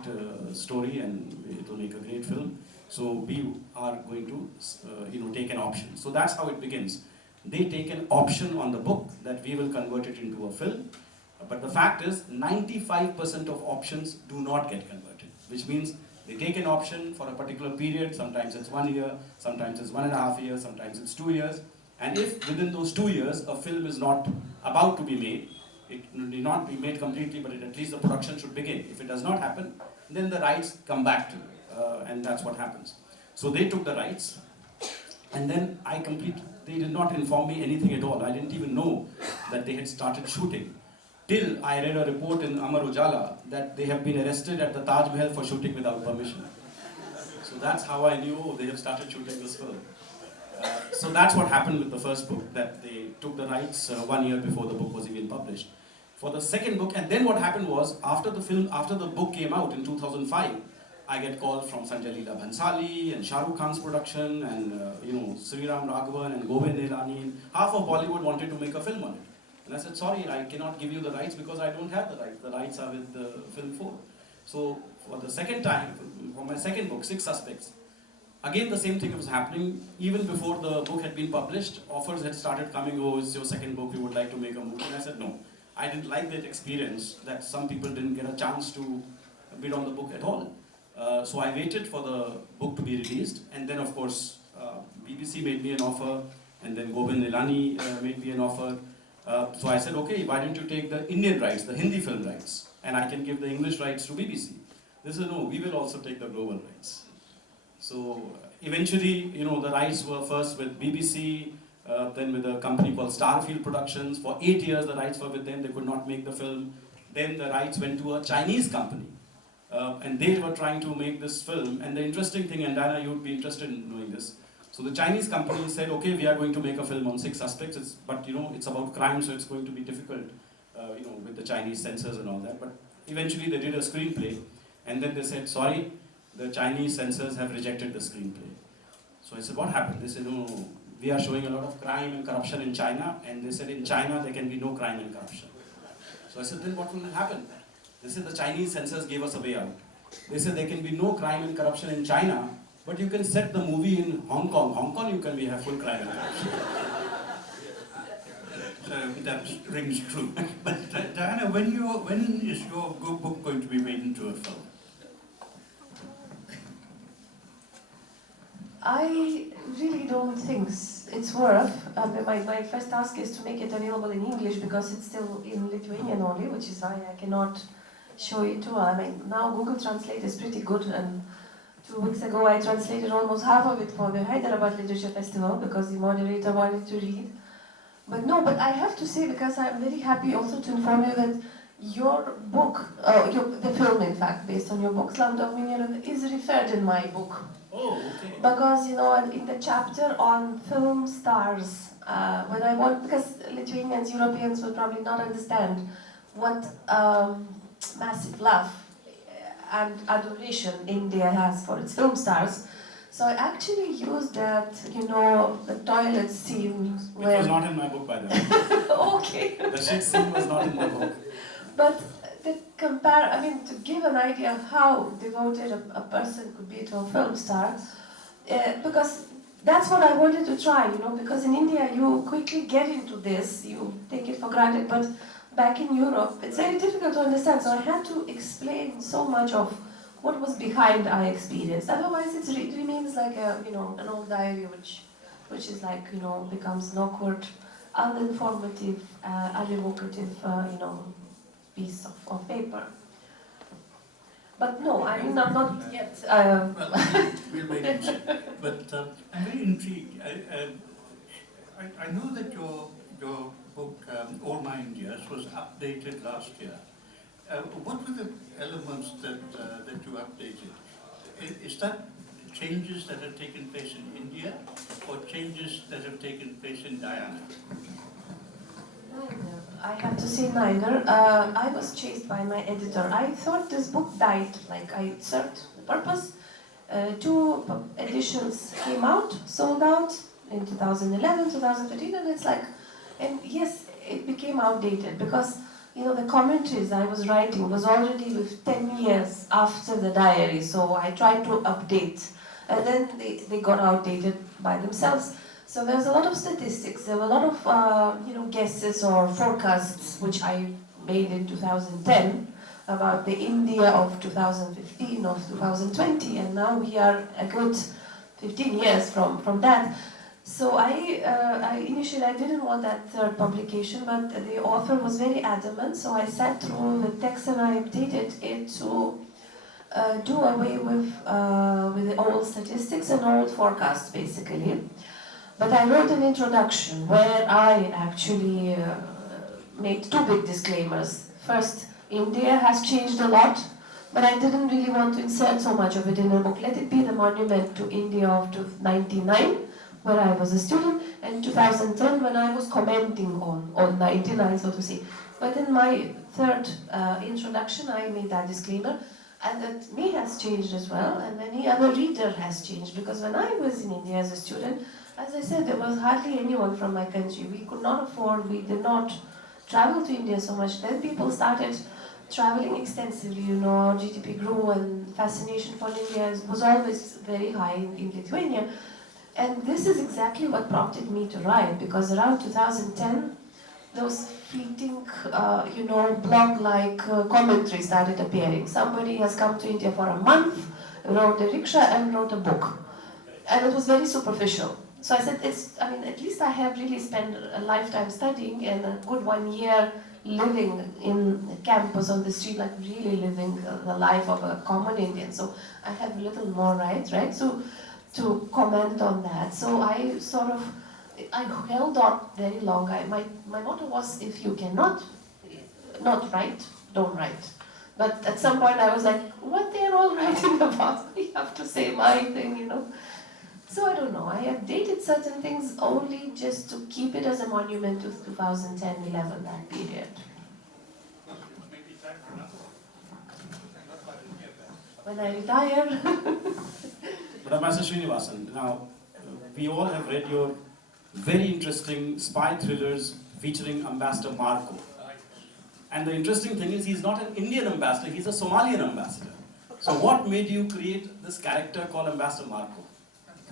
story and it will make a great film. So we are going to, take an option. So that's how it begins. They take an option on the book that we will convert it into a film. But the fact is, 95% of options do not get converted, which means they take an option for a particular period. Sometimes it's 1 year, sometimes it's 1.5 years, sometimes it's 2 years. And if within those 2 years a film is not about to be made, it may not be made completely, but at least the production should begin. If it does not happen, then the rights come back to you, and that's what happens. So they took the rights, and then they did not inform me anything at all. I didn't even know that they had started shooting. Till I read a report in Amar Ujala that they have been arrested at the Taj Mahal for shooting without permission. So that's how I knew they have started shooting this film. So that's what happened with the first book, that they took the rights 1 year before the book was even published. For the second book, and then what happened was, after the book came out in 2005, I get calls from Sanjay Leela Bhansali and Shah Rukh Khan's production and Sriram Raghavan and Govind Nilani. Half of Bollywood wanted to make a film on it. And I said, sorry, I cannot give you the rights because I don't have the rights. The rights are with Film 4. So for the second time, for my second book, 6 Suspects, again the same thing was happening. Even before the book had been published, offers had started coming, oh, it's your second book, we would like to make a movie. And I said, no. I didn't like that experience, that some people didn't get a chance to bid on the book at all. So I waited for the book to be released, and then of course BBC made me an offer, and then Govind Nilani made me an offer. So I said, okay, why don't you take the Indian rights, the Hindi film rights, and I can give the English rights to BBC. They said, no, we will also take the global rights. So eventually, the rights were first with BBC, then with a company called Starfield Productions. For 8 years, the rights were with them. They could not make the film. Then the rights went to a Chinese company. And they were trying to make this film. And the interesting thing, and Diana, you would be interested in knowing this. So the Chinese company said, okay, we are going to make a film on 6 suspects, but it's about crime, so it's going to be difficult, with the Chinese censors and all that. But eventually they did a screenplay, and then they said, sorry, the Chinese censors have rejected the screenplay. So I said, what happened? They said, no, we are showing a lot of crime and corruption in China, and they said in China there can be no crime and corruption. So I said, then what will happen? They said the Chinese censors gave us a way out. They said there can be no crime and corruption in China, but you can set the movie in Hong Kong. Hong Kong you can have full crime and corruption. So that rings true. But Diana, when is your book going to be made into a film? I really don't think it's worth. My first task is to make it available in English because it's still in Lithuanian only, which is why I cannot show it to. Now Google Translate is pretty good, and 2 weeks ago I translated almost half of it for the Hyderabad Literature Festival because the moderator wanted to read. But I have to say, because I'm very happy also to inform you that your book, the film in fact, based on your book, Slumdog Millionaire, is referred in my book. Oh, okay. Because, you know, in the chapter on film stars, when I want, because Lithuanians, Europeans will probably not understand what massive love and adoration India has for its film stars. So I actually used that, you know, the toilet scene where... It was not in my book, by the way. Okay. The shit scene was not in my book. But to give an idea of how devoted a person could be to a film star, because that's what I wanted to try, you know, because in India you quickly get into this, you take it for granted, but back in Europe it's very difficult to understand, so I had to explain so much of what was behind our experience. Otherwise it remains like a, you know, an old diary which is like, you know, becomes an awkward, uninformative, unevocative, you know, piece of paper. But no, I mean, I'm not yet. Well, we'll wait and see. But I'm very intrigued. I know that your book, All My Indias, was updated last year. What were the elements that you updated? Is that changes that have taken place in India, or changes that have taken place in Diana? Neither. I have to say neither. I was chased by my editor. I thought this book died, like I served the purpose. 2 editions came out, sold out in 2011, 2013, and it's like, and yes, it became outdated because, you know, the commentaries I was writing was already with 10 years after the diary, so I tried to update, and then they got outdated by themselves. So there's a lot of statistics, there were a lot of you know, guesses or forecasts which I made in 2010 about the India of 2015, of 2020, and now we are a good 15 years from that. So I initially I didn't want that 3rd publication, but the author was very adamant, so I sat through the text and I updated it to do away with the old statistics and old forecasts, basically. But I wrote an introduction where I actually made 2 big disclaimers. First, India has changed a lot, but I didn't really want to insert so much of it in the book. Let it be the monument to India of 1999, where I was a student, and 2010 when I was commenting on 99, so to say. But in my 3rd introduction, I made that disclaimer, and that me has changed as well, and many other reader has changed, because when I was in India as a student, as I said, there was hardly anyone from my country. We could not afford, we did not travel to India so much. Then people started traveling extensively, you know, our GDP grew and fascination for India was always very high in Lithuania. And this is exactly what prompted me to write, because around 2010, those fleeting, you know, blog-like commentaries started appearing. Somebody has come to India for a month, wrote a rickshaw and wrote a book. And it was very superficial. So I said, at least I have really spent a lifetime studying and a good 1 year living in campus on the street, like really living the life of a common Indian. So I have a little more right? So to comment on that. So I held on very long. My motto was, if you cannot not write, don't write. But at some point I was like, what they're all writing about? I have to say my thing, you know. So I don't know, I updated certain things only just to keep it as a monument to 2010-11, that period. When I retire. But Master Srinivasan, now we all have read your very interesting spy thrillers featuring Ambassador Marco. And the interesting thing is he's not an Indian ambassador, he's a Somalian ambassador. So what made you create this character called Ambassador Marco?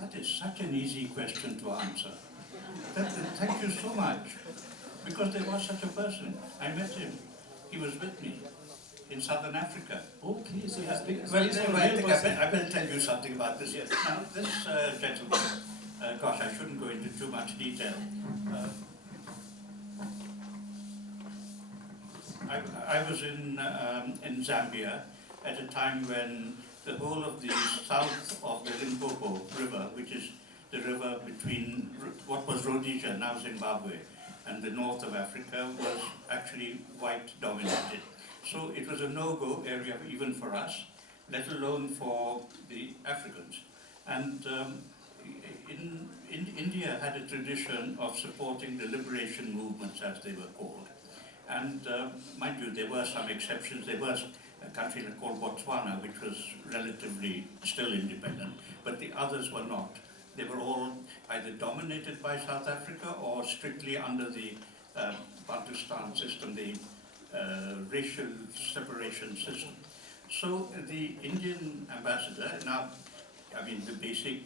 That is such an easy question to answer. Thank you so much. Because there was such a person. I met him. He was with me in Southern Africa. Okay, so Yeah. he's Well, a I real think person. I better tell you something about this. Yes. Now, this gentleman, gosh, I shouldn't go into too much detail. I was in Zambia at a time when the whole of the south of the Limpopo River, which is the river between what was Rhodesia, now Zimbabwe, and the north of Africa, was actually white dominated. So it was a no-go area even for us, let alone for the Africans. And India had a tradition of supporting the liberation movements, as they were called. And mind you, there were some exceptions. There was a country called Botswana, which was relatively still independent, but the others were not. They were all either dominated by South Africa or strictly under the Bantustan system, the racial separation system. So the Indian ambassador, now, I mean, the basic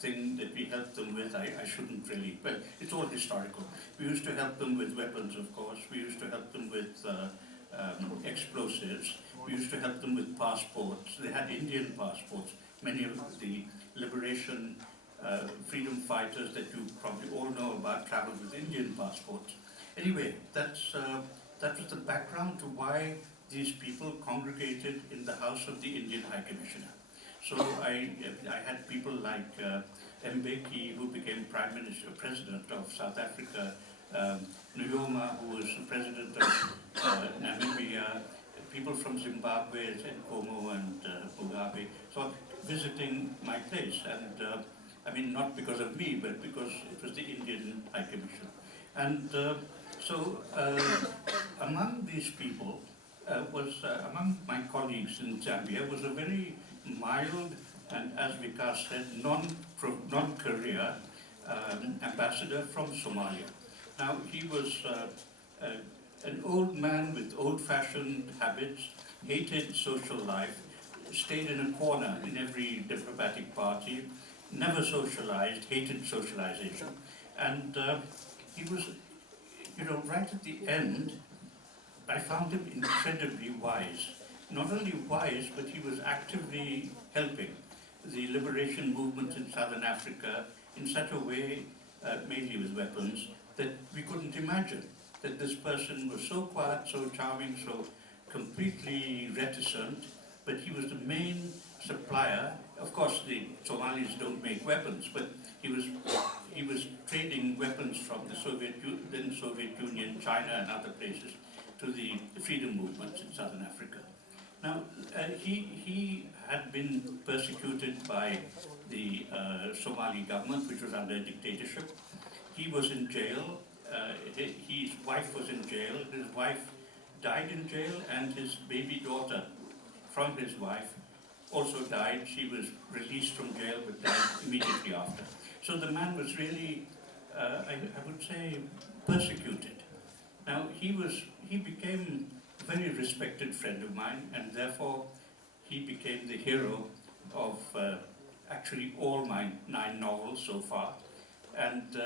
thing that we helped them with, I shouldn't really, but it's all historical. We used to help them with weapons, of course. We used to help them with explosives. We used to help them with passports. They had Indian passports. Many of the liberation freedom fighters that you probably all know about traveled with Indian passports. Anyway, that was the background to why these people congregated in the house of the Indian High Commissioner. So I had people like Mbeki, who became President of South Africa, Nyoma, who was the President of Namibia, people from Zimbabwe, Nkomo and Mugabe, so visiting my place. And I mean, not because of me, but because it was the Indian High Commission. And so among these people, among my colleagues in Zambia, was a very mild and, as Vikas said, non-career ambassador from Somalia. Now, he was an old man with old-fashioned habits, hated social life, stayed in a corner in every diplomatic party, never socialized, hated socialization. And he was, you know, right at the end, I found him incredibly wise. Not only wise, but he was actively helping the liberation movement in Southern Africa in such a way, mainly with weapons, that we couldn't imagine that this person was so quiet, so charming, so completely reticent, but he was the main supplier. Of course, the Somalis don't make weapons, but he was trading weapons from the then Soviet Union, China, and other places to the freedom movements in Southern Africa. Now, he had been persecuted by the Somali government, which was under dictatorship. He was in jail. His wife was in jail. His wife died in jail, and his baby daughter from his wife also died. She was released from jail, but died immediately after. So the man was really, I would say, persecuted. Now, he became a very respected friend of mine, and therefore he became the hero of actually all my 9 novels so far. And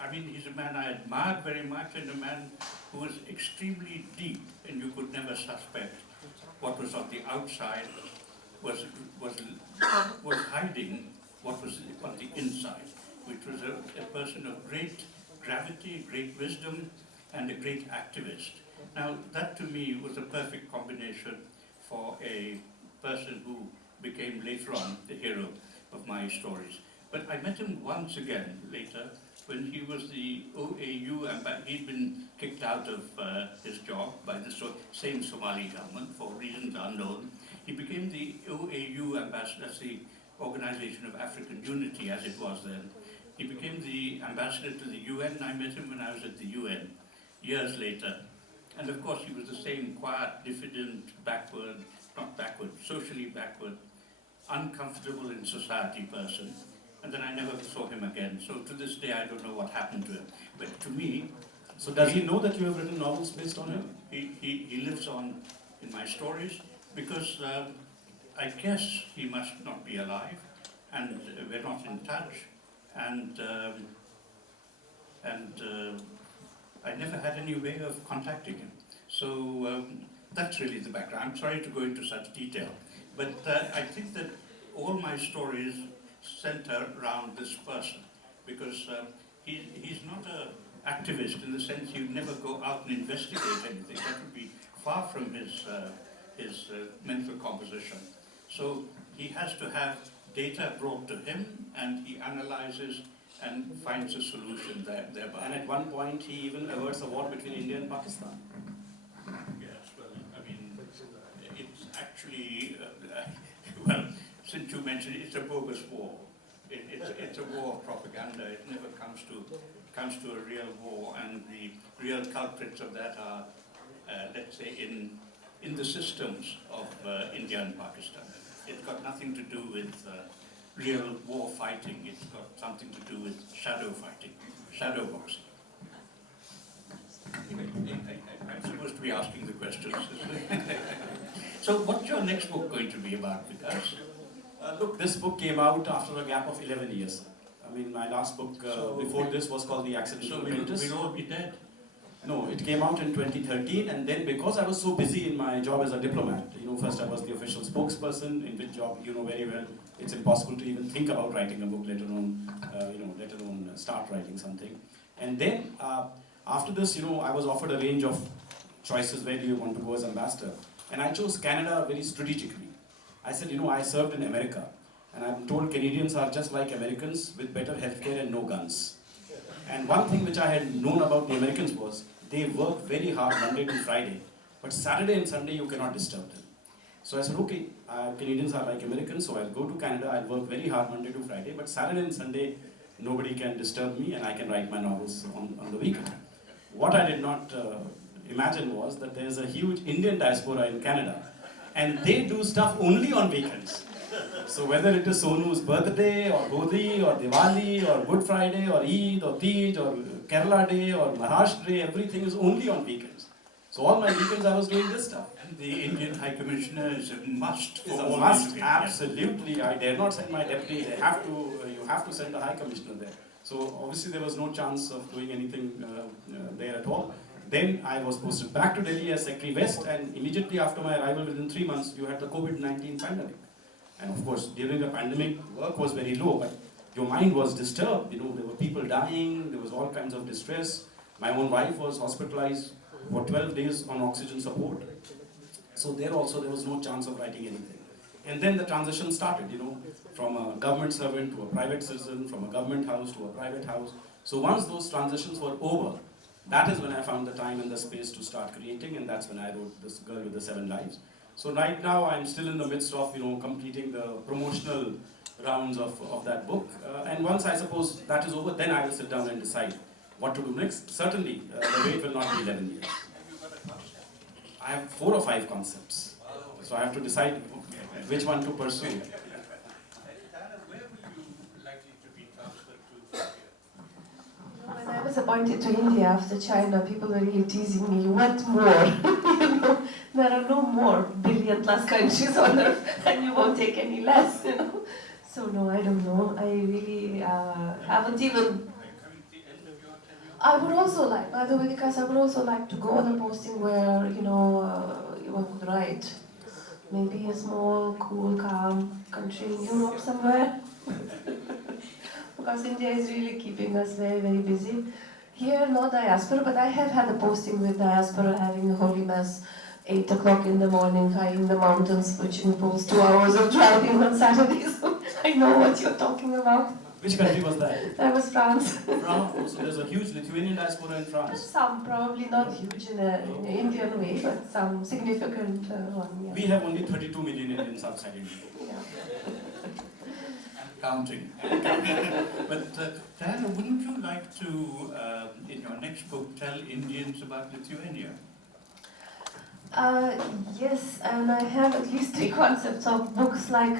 I mean, he's a man I admired very much, and a man who was extremely deep, and you could never suspect what was on the outside was hiding what was on the inside, which was a person of great gravity, great wisdom, and a great activist. Now, that to me was a perfect combination for a person who became later on the hero of my stories. But I met him once again later when he was the OAU ambassador. He'd been kicked out of his job by the same Somali government for reasons unknown. He became the OAU ambassador, that's the Organization of African Unity as it was then. He became the ambassador to the UN. I met him when I was at the UN years later. And of course he was the same quiet, diffident, socially backward, uncomfortable in society person. And then I never saw him again. So to this day I don't know what happened to him. But to me... So does he know that you have written novels based on him? He lives on in my stories because I guess he must not be alive, and we're not in touch, and I never had any way of contacting him. So that's really the background. I'm sorry to go into such detail, but I think that all my stories center around this person, because he's not an activist in the sense he'd never go out and investigate anything. That would be far from his mental composition. So he has to have data brought to him, and he analyzes and finds a solution thereby. And at one point he even averts a war between India and Pakistan. Yes, well, I mean, actually, well, since you mentioned it, it's a bogus war. It's a war of propaganda. It never comes to a real war, and the real culprits of that are, let's say, in the systems of India and Pakistan. It's got nothing to do with real war fighting. It's got something to do with shadow fighting, shadow boxing. I'm supposed to be asking the questions. So what's your next book going to be about, Vikas? Look, this book came out after a gap of 11 years. I mean, my last book before this was called The Accidental Apprentice. We'll all be dead. No, it came out in 2013, and then because I was so busy in my job as a diplomat, first I was the official spokesperson, in which job you know very well, it's impossible to even think about writing a book, let alone start writing something. And then after this, I was offered a range of choices, where do you want to go as ambassador? And I chose Canada very strategically. I said, I served in America, and I'm told Canadians are just like Americans with better healthcare and no guns. And one thing which I had known about the Americans was, they work very hard Monday to Friday, but Saturday and Sunday you cannot disturb them. So I said, okay, Canadians are like Americans, so I'll go to Canada, I'll work very hard Monday to Friday, but Saturday and Sunday nobody can disturb me, and I can write my novels on the weekend. What I did not imagine was that there's a huge Indian diaspora in Canada, and they do stuff only on weekends. So whether it is Sonu's birthday, or Holi, or Diwali, or Good Friday, or Eid, or Tej, or Kerala Day, or Maharashtra Day, everything is only on weekends. So all my weekends I was doing this stuff. And the Indian High Commissioner is a must for It's a all must, these absolutely. I dare not send my deputy. You have to send a High Commissioner there. So obviously there was no chance of doing anything there at all. Then I was posted back to Delhi as Secretary West, and immediately after my arrival, within 3 months, you had the COVID-19 pandemic. And of course, during the pandemic, work was very low, but your mind was disturbed. There were people dying, there was all kinds of distress. My own wife was hospitalized for 12 days on oxygen support. So there also, there was no chance of writing anything. And then the transition started, from a government servant to a private citizen, from a government house to a private house. So once those transitions were over, that is when I found the time and the space to start creating, and that's when I wrote This Girl with the 7 Lives. So right now I'm still in the midst of completing the promotional rounds of that book. And once I suppose that is over, then I will sit down and decide what to do next. Certainly, the wait will not be 11 years. I have 4 or 5 concepts. So I have to decide which one to pursue. When I was appointed to India after China, people were really teasing me, what more? There are no more billion-plus countries on earth, and you won't take any less, So no, I don't know. I really haven't even... I would also like, by the way, because I would also like to go on a posting where, one could write. Maybe a small, cool, calm country in Europe somewhere. Because India is really keeping us very, very busy. Here, no diaspora, but I have had a posting with diaspora having a holy mass 8 o'clock in the morning, high in the mountains, which involves 2 hours of driving on Saturdays. I know what you're talking about. Which country was that? That was France. France. So there's a huge Lithuanian diaspora in France. Some, probably not huge in an Indian way, but some significant one. Yeah. We have only 32 million Indians outside India. Yeah. Counting. But Diana, wouldn't you like to, in your next book, tell Indians about Lithuania? Yes, and I have at least 3 concepts of books like,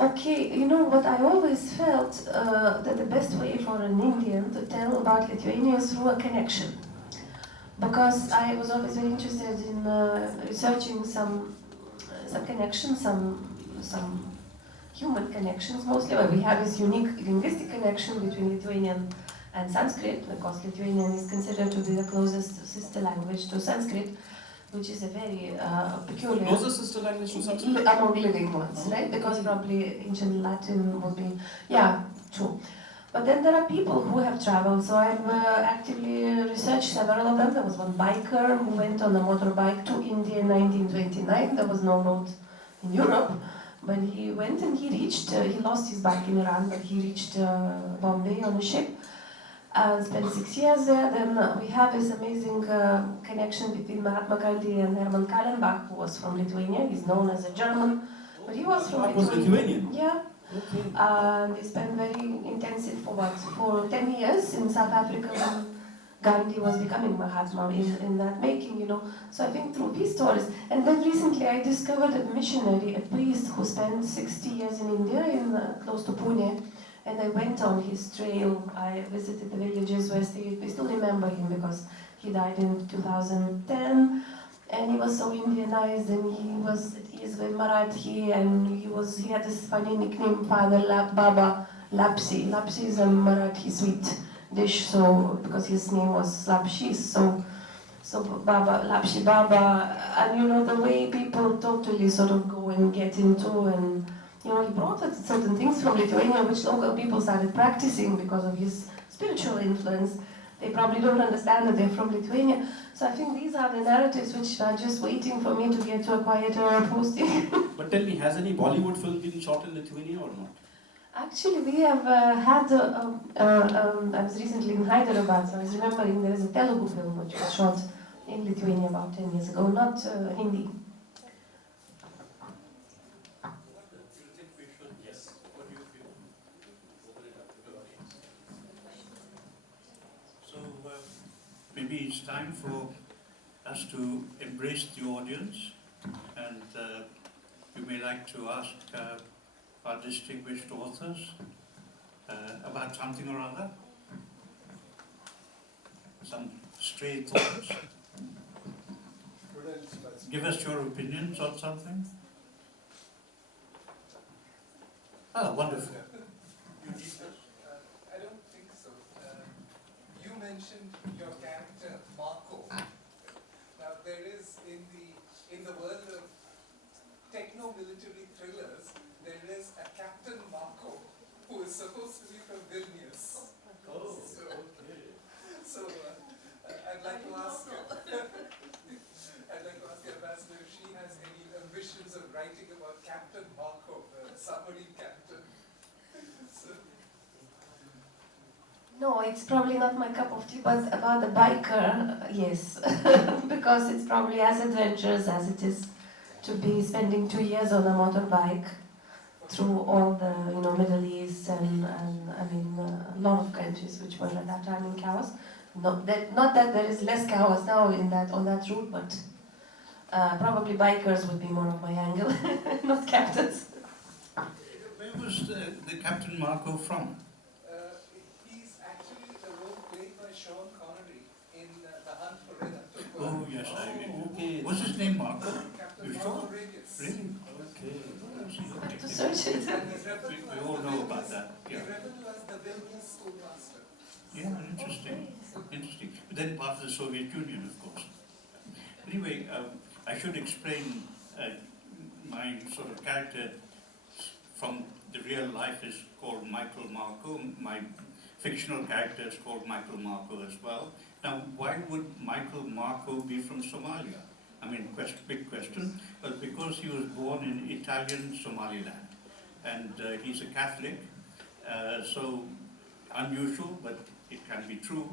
okay, what I always felt that the best way for an Indian to tell about Lithuania is through a connection. Because I was always very interested in researching some connections, some human connections mostly, where we have this unique linguistic connection between Lithuanian and Sanskrit, because Lithuanian is considered to be the closest sister language to Sanskrit, which is a very peculiar... Closest sister language to Sanskrit? Among living ones, right? Because probably ancient Latin would be... Yeah, true. But then there are people who have traveled, so I've actively researched several of them. There was one biker who went on a motorbike to India in 1929. There was no road in Europe. But he went and he reached, he lost his bike in Iran, but he reached Bombay on a ship. Spent 6 years there. Then we have this amazing connection between Mahatma Gandhi and Herman Kallenbach, who was from Lithuania. He's known as a German, but he was from Lithuanian. Yeah. Okay. They spent very intensive for 10 years in South Africa when Gandhi was becoming Mahatma in that making, you know. So I think through these stories. And then recently I discovered a missionary, a priest who spent 60 years in India, close to Pune. And I went on his trail. I visited the villages where we still remember him because he died in 2010. And he was so Indianized, and he is very Marathi, and he had this funny nickname, Father Baba Lapsi. Lapsi is a Marathi sweet dish, so because his name was Lapshis, so Baba Lapsi Baba, and you know the way people totally sort of go and get into, and you know he brought certain things from Lithuania which local people started practicing because of his spiritual influence. They probably don't understand that they're from Lithuania. So I think these are the narratives which are just waiting for me to get to a quieter posting. But tell me, has any Bollywood film been shot in Lithuania or not? Actually, we have had, I was recently in Hyderabad, so I was remembering there is a Telugu film which was shot in Lithuania about 10 years ago, not Hindi. Maybe it's time for us to embrace the audience, and you may like to ask our distinguished authors about something or other. Some stray thoughts. Give us your opinions on something. Oh, wonderful. I don't think so. You mentioned your character Marco. Now there is in the world of techno-military thrillers, there is a Captain Marco who is supposed to be from Vilnius. Oh, So, okay. so I'd like to ask Ambassador if she has any ambitions of writing about Captain Marco, the submarine captain. So, No, it's probably not my cup of tea, but about the biker, yes. Because it's probably as adventurous as it is to be spending 2 years on a motorbike through all the Middle East and I mean a lot of countries which were at that time in chaos. Not that there is less chaos now on that route, but probably bikers would be more of my angle, not captains. Where was the Captain Marco from? he's actually the role played by Sean Connery in The Hunt for Red October. Oh, yes, Okay. What's his name, Marco? Captain You Marco sure? Regis. Really? Okay. I have to search it. And he's referred We to all as know about that. He's Yeah. referred to as the Vilnius schoolmaster. Yeah, interesting. Interesting. But then part of the Soviet Union, of course. Anyway, I should explain my sort of character from the real life is called Michael Marco. My fictional character is called Michael Marco as well. Now, why would Michael Marco be from Somalia? I mean, big question. Well, because he was born in Italian Somaliland, and he's a Catholic, so unusual, but it can be true.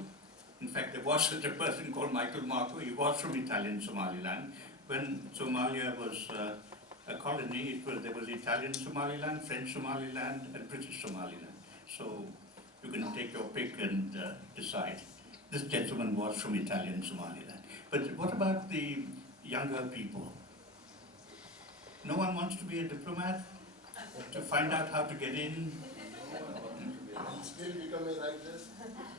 In fact, there was such a person called Michael Marco. He was from Italian Somaliland. When Somalia was a colony, there was Italian Somaliland, French Somaliland, and British Somaliland. So you can take your pick and decide. This gentleman was from Italian Somaliland. But what about the younger people? No one wants to be a diplomat? To find out how to get in? And still become a writer.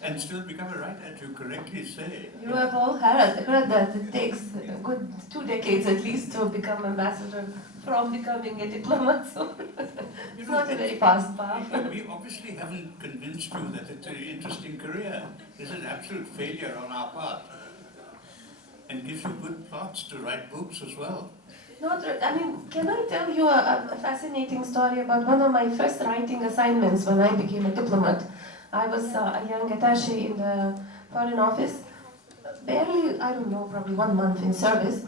And still become a writer, as you correctly say. You have all heard that it takes a good 2 decades at least to become ambassador from becoming a diplomat, so it's not a very fast path. We obviously haven't convinced you that it's an interesting career. This is absolute failure on our part. And gives you good plots to write books as well. Can I tell you a fascinating story about one of my first writing assignments when I became a diplomat? I was a young attaché in the Foreign Office, barely, probably 1 month in service.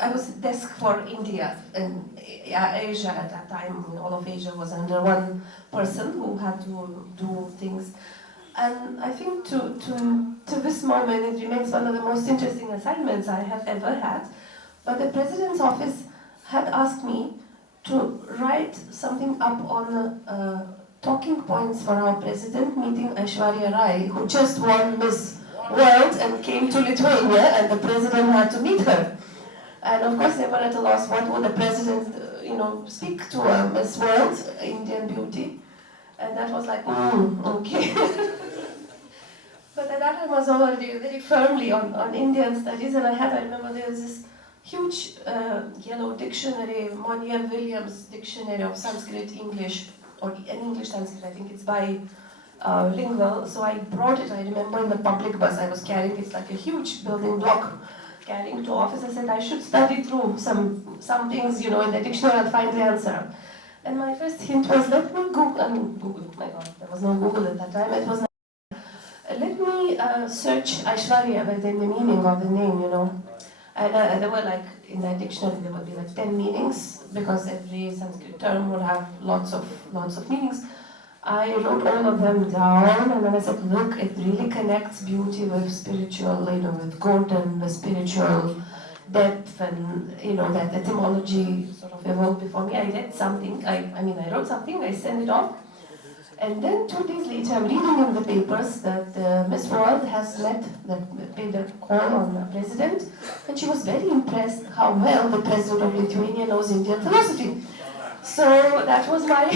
I was desk for India and Asia at that time. All of Asia was under one person who had to do things. And I think to this moment, it remains one of the most interesting assignments I have ever had. But the President's office had asked me to write something up on talking points for our President meeting Aishwarya Rai, who just won Miss World and came to Lithuania, and the President had to meet her. And of course, they were at a loss. What would the President, speak to a Miss World, Indian beauty? And that was like, okay. But at that time I was already very firmly on Indian studies, and I remember there was this huge yellow dictionary, Monier Williams dictionary of Sanskrit English, or an English Sanskrit, I think it's by Lingual. So I brought it, I remember, in the public bus I was carrying. It's like a huge building block carrying to office. I said I should study through some things, in the dictionary, I'll find the answer. And my first hint was, let me Google, my God, there was no Google at that time. It was let me search Aishwarya within the meaning of the name, And there were in the dictionary, there would be 10 meanings, because every Sanskrit term would have lots of meanings. I wrote all of them down, and then I said, look, it really connects beauty with spiritual, with good and the spiritual depth, and, that etymology sort of evolved before me. I read something, I wrote something, I sent it off. And then 2 days later, I'm reading in the papers that Miss World has paid a call on the President, and she was very impressed how well the President of Lithuania knows Indian philosophy. So that was my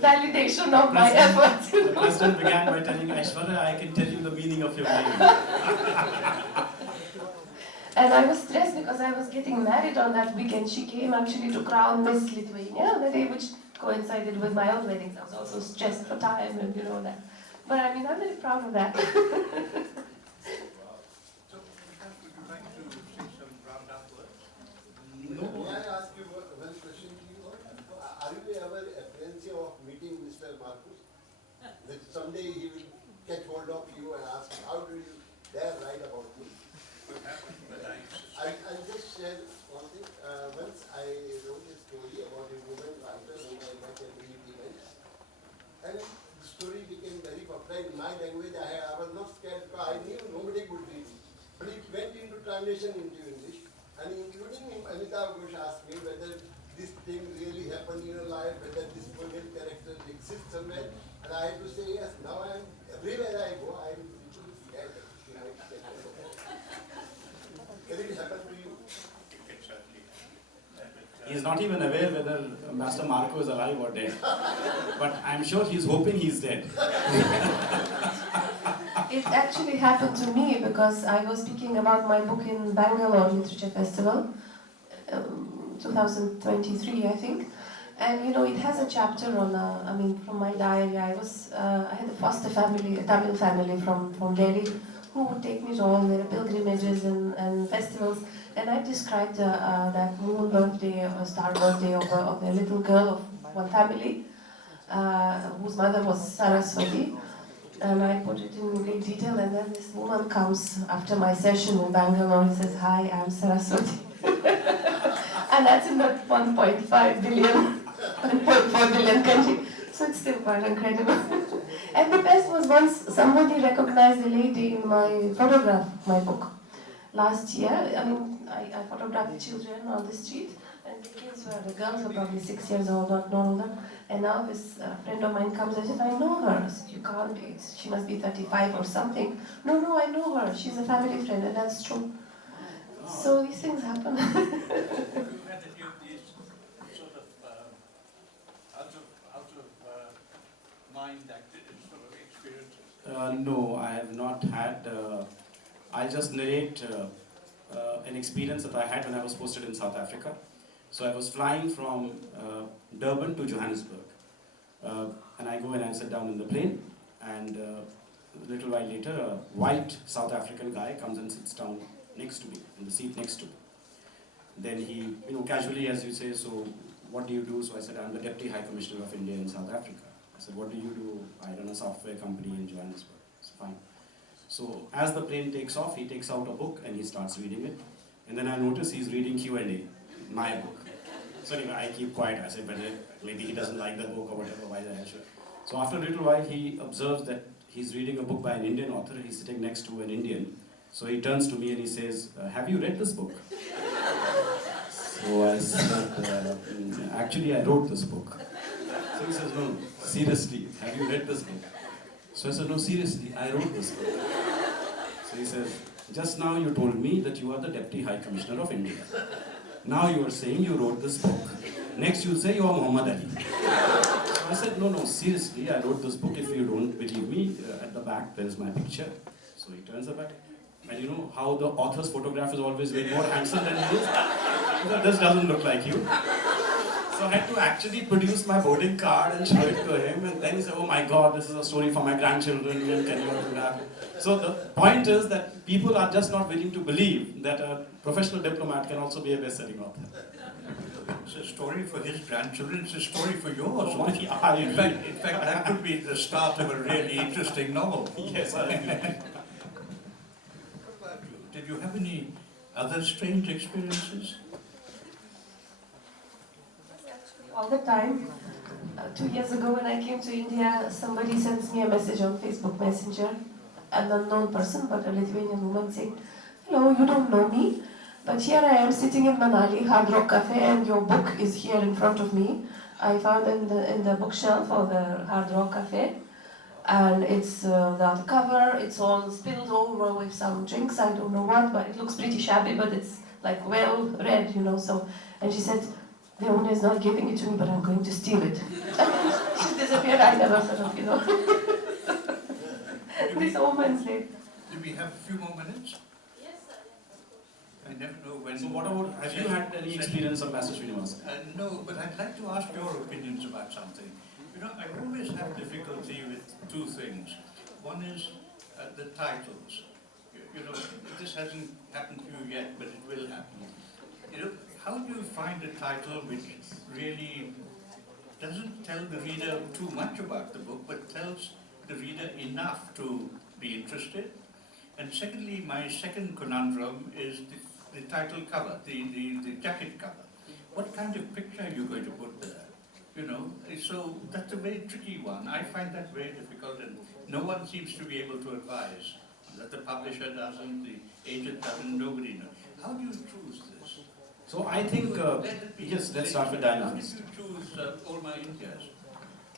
validation of my efforts. The President began by telling Aishwarya, I can tell you the meaning of your name. And I was stressed because I was getting married on that weekend. She came actually to crown Miss Lithuania, the day which coincided with my own weddings. I was also stressed for time and that. But I'm very proud of that. So, Vikas, would you like to say some round-up words? May I ask you one question, please? Are you ever apprehensive of meeting Mr. Marcus? That someday he will get hold of you and ask, how do you dare write about me? What happened? But I'll just share one thing. Once I wrote a story about a woman writer whom I met at the event, and the story became very popular in my language. I was not scared because I knew nobody would read it. But it went into translation into English, and including Amitabh Ghosh asked me whether this thing really happened in your life, whether this female character exists somewhere, and I had to say yes. Now everywhere I go, I am little scared. Can it happen to you? it certainly has. He is not even aware whether Master Marco is alive or dead. But I'm sure he's hoping he's dead. It actually happened to me because I was speaking about my book in Bangalore Literature Festival, 2023, I think. And it has a chapter on, from my diary. I had a foster family, a Tamil family from Delhi, who would take me to all their pilgrimages and festivals. And I described that moon birthday or star birthday of a little girl of one family, whose mother was Saraswati. And I put it in great detail, and then this woman comes after my session in Bangalore and says, hi, I'm Saraswati. And that's in the 1.5 billion, 1.4 billion country. So it's still quite incredible. And the best was once somebody recognized a lady in my photograph, my book. Last year, I photographed children on the street, and the girls were probably 6 years old, not older. And now this friend of mine comes and says, I know her. I said, you can't be, she must be 35 or something. No, I know her. She's a family friend, and that's true. So these things happen. Have you had any of these sort of out of mind sort of experiences? No, I have not had. I'll just narrate an experience that I had when I was posted in South Africa. So I was flying from Durban to Johannesburg. And I go and I sit down in the plane, and a little while later, a white South African guy comes and sits down next to me, in the seat next to me. Then he, casually, as you say, so what do you do? So I said, I'm the Deputy High Commissioner of India in South Africa. I said, what do you do? I run a software company in Johannesburg. It's fine. So as the plane takes off, he takes out a book and he starts reading it. And then I notice he's reading Q&A, my book. So anyway, I keep quiet. I said, maybe he doesn't like the book or whatever, why the hell should. So after a little while, he observes that he's reading a book by an Indian author. He's sitting next to an Indian. So he turns to me and he says, have you read this book? So I said, actually I wrote this book. So he says, no, seriously, have you read this book? So I said, no, seriously, I wrote this book. So he says, just now you told me that you are the Deputy High Commissioner of India. Now you are saying you wrote this book. Next you'll say you are Muhammad Ali. So I said, no, seriously, I wrote this book. If you don't believe me, at the back there is my picture. So he turns the back. And you know how the author's photograph is always way more handsome than he is? This doesn't look like you. So I had to actually produce my boarding card and show it to him, and then he said, oh my God, this is a story for my grandchildren, can you do that? So the point is that people are just not willing to believe that a professional diplomat can also be a best-selling author. It's a story for his grandchildren, it's a story for yours. Oh, yeah, in fact, that could be the start of a really interesting novel. Yes, I agree. Did you have any other strange experiences? All the time. 2 years ago when I came to India, somebody sends me a message on Facebook Messenger, an unknown person, but a Lithuanian woman saying, hello, you don't know me, but here I am sitting in Manali, Hard Rock Cafe, and your book is here in front of me. I found it in the bookshelf of the Hard Rock Cafe, and it's the cover, it's all spilled over with some drinks, I don't know what, but it looks pretty shabby, but it's like well read, you know, so, and she said, the owner is not giving it to me, but I'm going to steal it. She disappeared, I never sort of, you know. This woman's late. Do we have a few more minutes? Yes, sir. I never know when. So what about, have you had any experience of Master Srinivasan? No, but I'd like to ask your opinions about something. You know, I always have difficulty with two things. One is the titles. You know, this hasn't happened to you yet, but it will happen. You know, how do you find a title which really doesn't tell the reader too much about the book, but tells the reader enough to be interested? And secondly, my second conundrum is the title cover, the jacket cover. What kind of picture are you going to put there? You know, so that's a very tricky one. I find that very difficult, and no one seems to be able to advise. That the publisher doesn't, the agent doesn't, nobody knows. How do you choose this? So I think, yes, let's start with Diana. How did you choose All My Indias?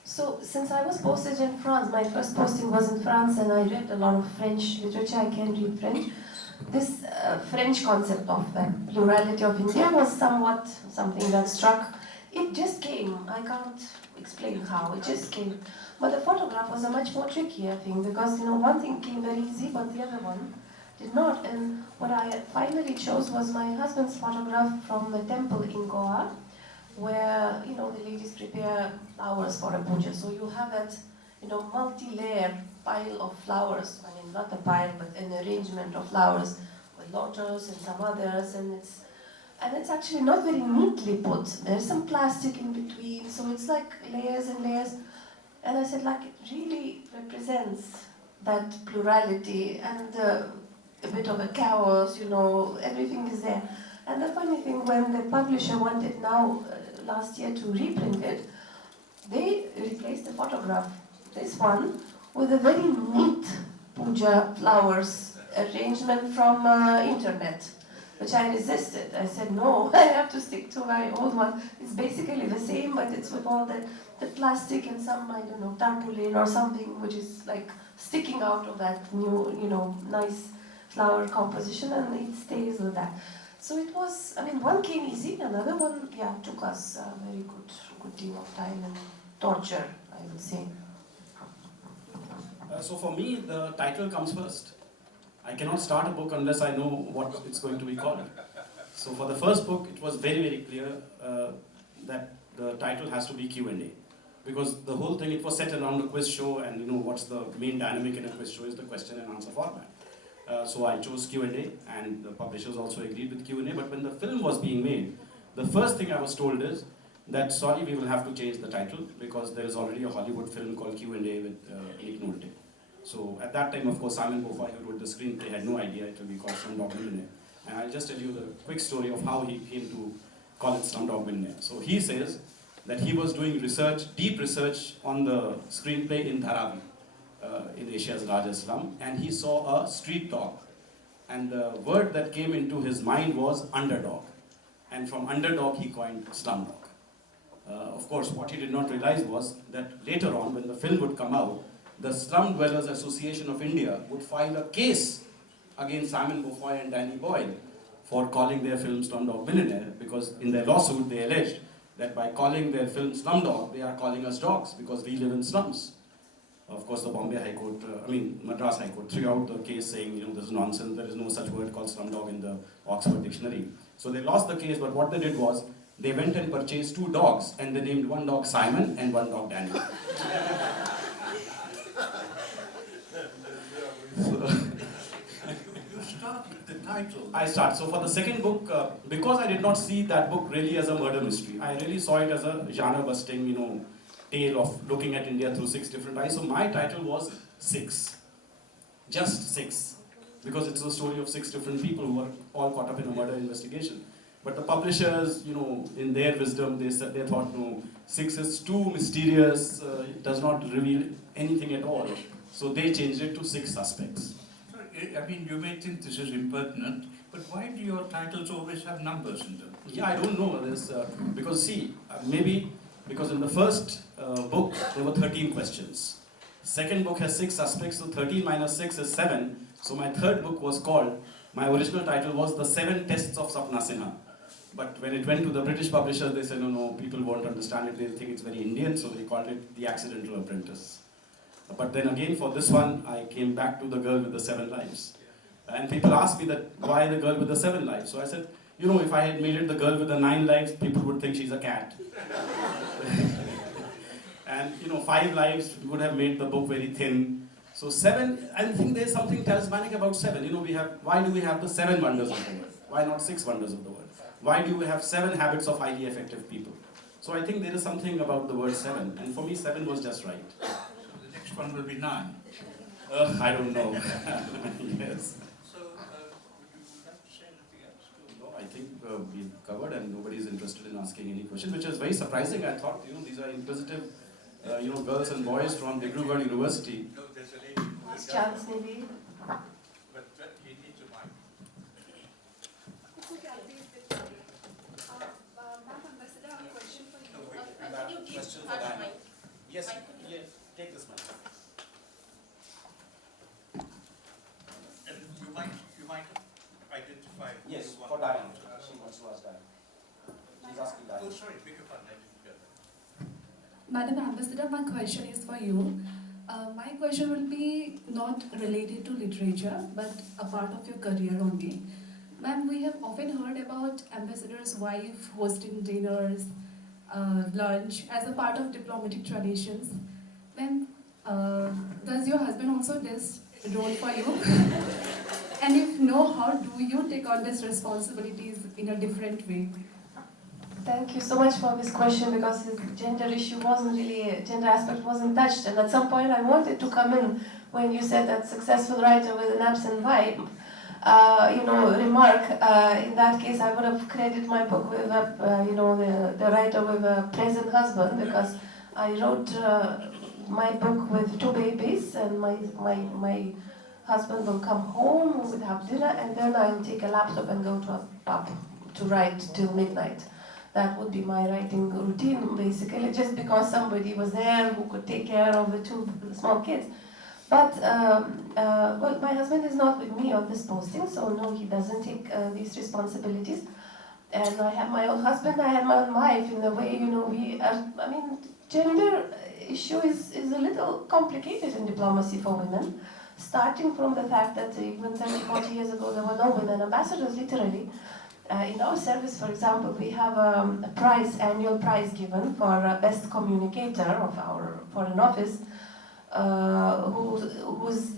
So, since I was posted in France, my first posting was in France, and I read a lot of French literature. I can read French. This French concept of plurality of India was somewhat something that struck. It just came. I can't explain how. It just came. But the photograph was a much more trickier thing, because, you know, one thing came very easy, but the other one did not. And what I finally chose was my husband's photograph from the temple in Goa, where, you know, the ladies prepare flowers for a puja. So you have that, you know, multi-layer pile of flowers. I mean, not a pile, but an arrangement of flowers with lotus and some others, and it's actually not very neatly put. There's some plastic in between, so it's like layers and layers. And I said, like, it really represents that plurality and a bit of a chaos, you know, everything is there. And the funny thing, when the publisher wanted now, last year, to reprint it, they replaced the photograph, this one, with a very neat puja flowers arrangement from internet, which I resisted. I said, no, I have to stick to my old one. It's basically the same, but it's with all the plastic and some, I don't know, tarpaulin or something, which is like sticking out of that new, you know, nice flower composition, and it stays with that. So it was, I mean, one came easy, another one, yeah, took us a very good deal of time and torture, I would say. So for me, the title comes first. I cannot start a book unless I know what it's going to be called. So for the first book, it was very, very clear that the title has to be Q&A. Because the whole thing, it was set around a quiz show, and you know what's the main dynamic in a quiz show is the question and answer format. So I chose Q&A, and the publishers also agreed with Q&A. But when the film was being made, the first thing I was told is that, sorry, we will have to change the title because there is already a Hollywood film called Q&A with Nick Nolte. So at that time, of course, Simon Beaufoy, who wrote the screenplay, had no idea it will be called Slumdog Millionaire. And I'll just tell you the quick story of how he came to call it Slumdog Millionaire. So he says that he was doing research, deep research on the screenplay in Dharavi, in Asia's largest slum, and he saw a street dog. And the word that came into his mind was underdog. And from underdog, he coined slumdog. Of course, what he did not realize was that later on, when the film would come out, the Slum Dwellers Association of India would file a case against Simon Beaufoy and Danny Boyle for calling their film Slumdog Millionaire, because in their lawsuit they alleged that by calling their film Slumdog, they are calling us dogs because we live in slums. Of course, the Bombay High Court, Madras High Court threw out the case saying, this is nonsense, there is no such word called slumdog in the Oxford Dictionary. So they lost the case, but what they did was, they went and purchased 2 dogs, and they named one dog Simon and one dog Danny. You start with the title. I start. So for the second book, because I did not see that book really as a murder mystery, I really saw it as a genre-busting, tale of looking at India through 6 different eyes. So my title was 6. Just 6. Because it's a story of 6 different people who are all caught up in a murder investigation. But the publishers, in their wisdom, they thought, no, 6 is too mysterious, it does not reveal anything at all. So they changed it to 6 suspects. So, you may think this is impertinent, but why do your titles always have numbers in them? Yeah, I don't know this, because see, maybe because in the first book, there were 13 questions. Second book has 6 suspects, so 13 minus 6 is 7. So my third book was called, my original title was The 7 Tests of Sapna Sinha. But when it went to the British publishers, they said, no, people won't understand it, they think it's very Indian, so they called it The Accidental Apprentice. But then again, for this one, I came back to the girl with the 7 lives. And people asked me that, why the girl with the 7 lives? So I said, if I had made it the girl with the 9 lives, people would think she's a cat. And 5 lives would have made the book very thin. So 7, I think there's something talismanic about 7. Why do we have the 7 wonders of the world? Why not 6 wonders of the world? Why do we have 7 habits of highly effective people? So I think there is something about the word 7. And for me, 7 was just right. So the next one will be 9. I don't know. Yes. So, would you like to say anything else? No, I think we've covered and nobody is interested in asking any question, which is very surprising. I thought, these are inquisitive, girls and boys from Dibrugarh University. No, there's a lady. Last chance, maybe. But he needs a mic. Ma'am, Ambassador, I have a question for you. Oh, wait. Can you give Question for her the Diana. mic? Yes, Mic. yeah, take this mic. And you might identify. Yes, who you for want. Diana. She wants to ask Diana. She's asking Oh, Diana. sorry, beg your pardon, I didn't hear that. Madam Ambassador, my question is for you. My question will be not related to literature, but a part of your career only. Ma'am, we have often heard about ambassador's wife hosting dinners, lunch as a part of diplomatic traditions. Ma'am, does your husband also this role for you? And if no, how do you take on these responsibilities in a different way? Thank you so much for this question, because the gender issue gender aspect wasn't touched, and at some point I wanted to come in when you said that successful writer with an absent wife, remark. In that case, I would have credited my book with the writer with a present husband, because I wrote my book with 2 babies, and my husband will come home, we would have dinner, and then I'll take a laptop and go to a pub to write till midnight. That would be my writing routine, basically, just because somebody was there who could take care of the 2 small kids. But, my husband is not with me on this posting, so no, he doesn't take these responsibilities. And I have my own husband, I have my own wife. In a way, gender issue is a little complicated in diplomacy for women, starting from the fact that even 30, 40 years ago, there were no women ambassadors, literally. In our service, for example, we have a annual prize given for best communicator of our foreign office, whose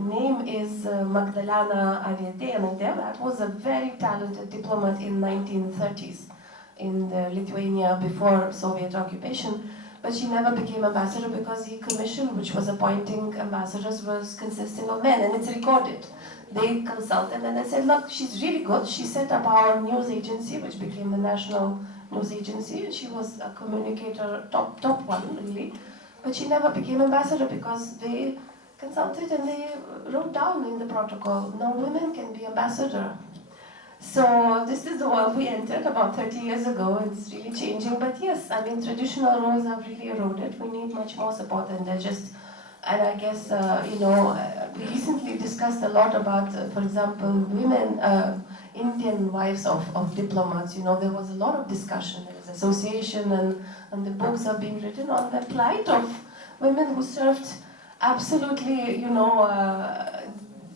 name is Magdalena Arietėnaitė. That was a very talented diplomat in 1930s in Lithuania before Soviet occupation. but she never became ambassador because the commission which was appointing ambassadors was consisting of men, and it's recorded. They consulted and they said, look, she's really good. She set up our news agency, which became the national news agency, and she was a communicator, top one really. But she never became ambassador because they consulted and they wrote down in the protocol, no women can be ambassador. So this is the world we entered about 30 years ago. It's really changing, but yes, I mean, traditional roles have really eroded. We need much more support, and they're just, and I guess, we recently discussed a lot about, for example, women, Indian wives of diplomats. You know, there was a lot of discussion. There was association, and the books are being written on the plight of women who served absolutely,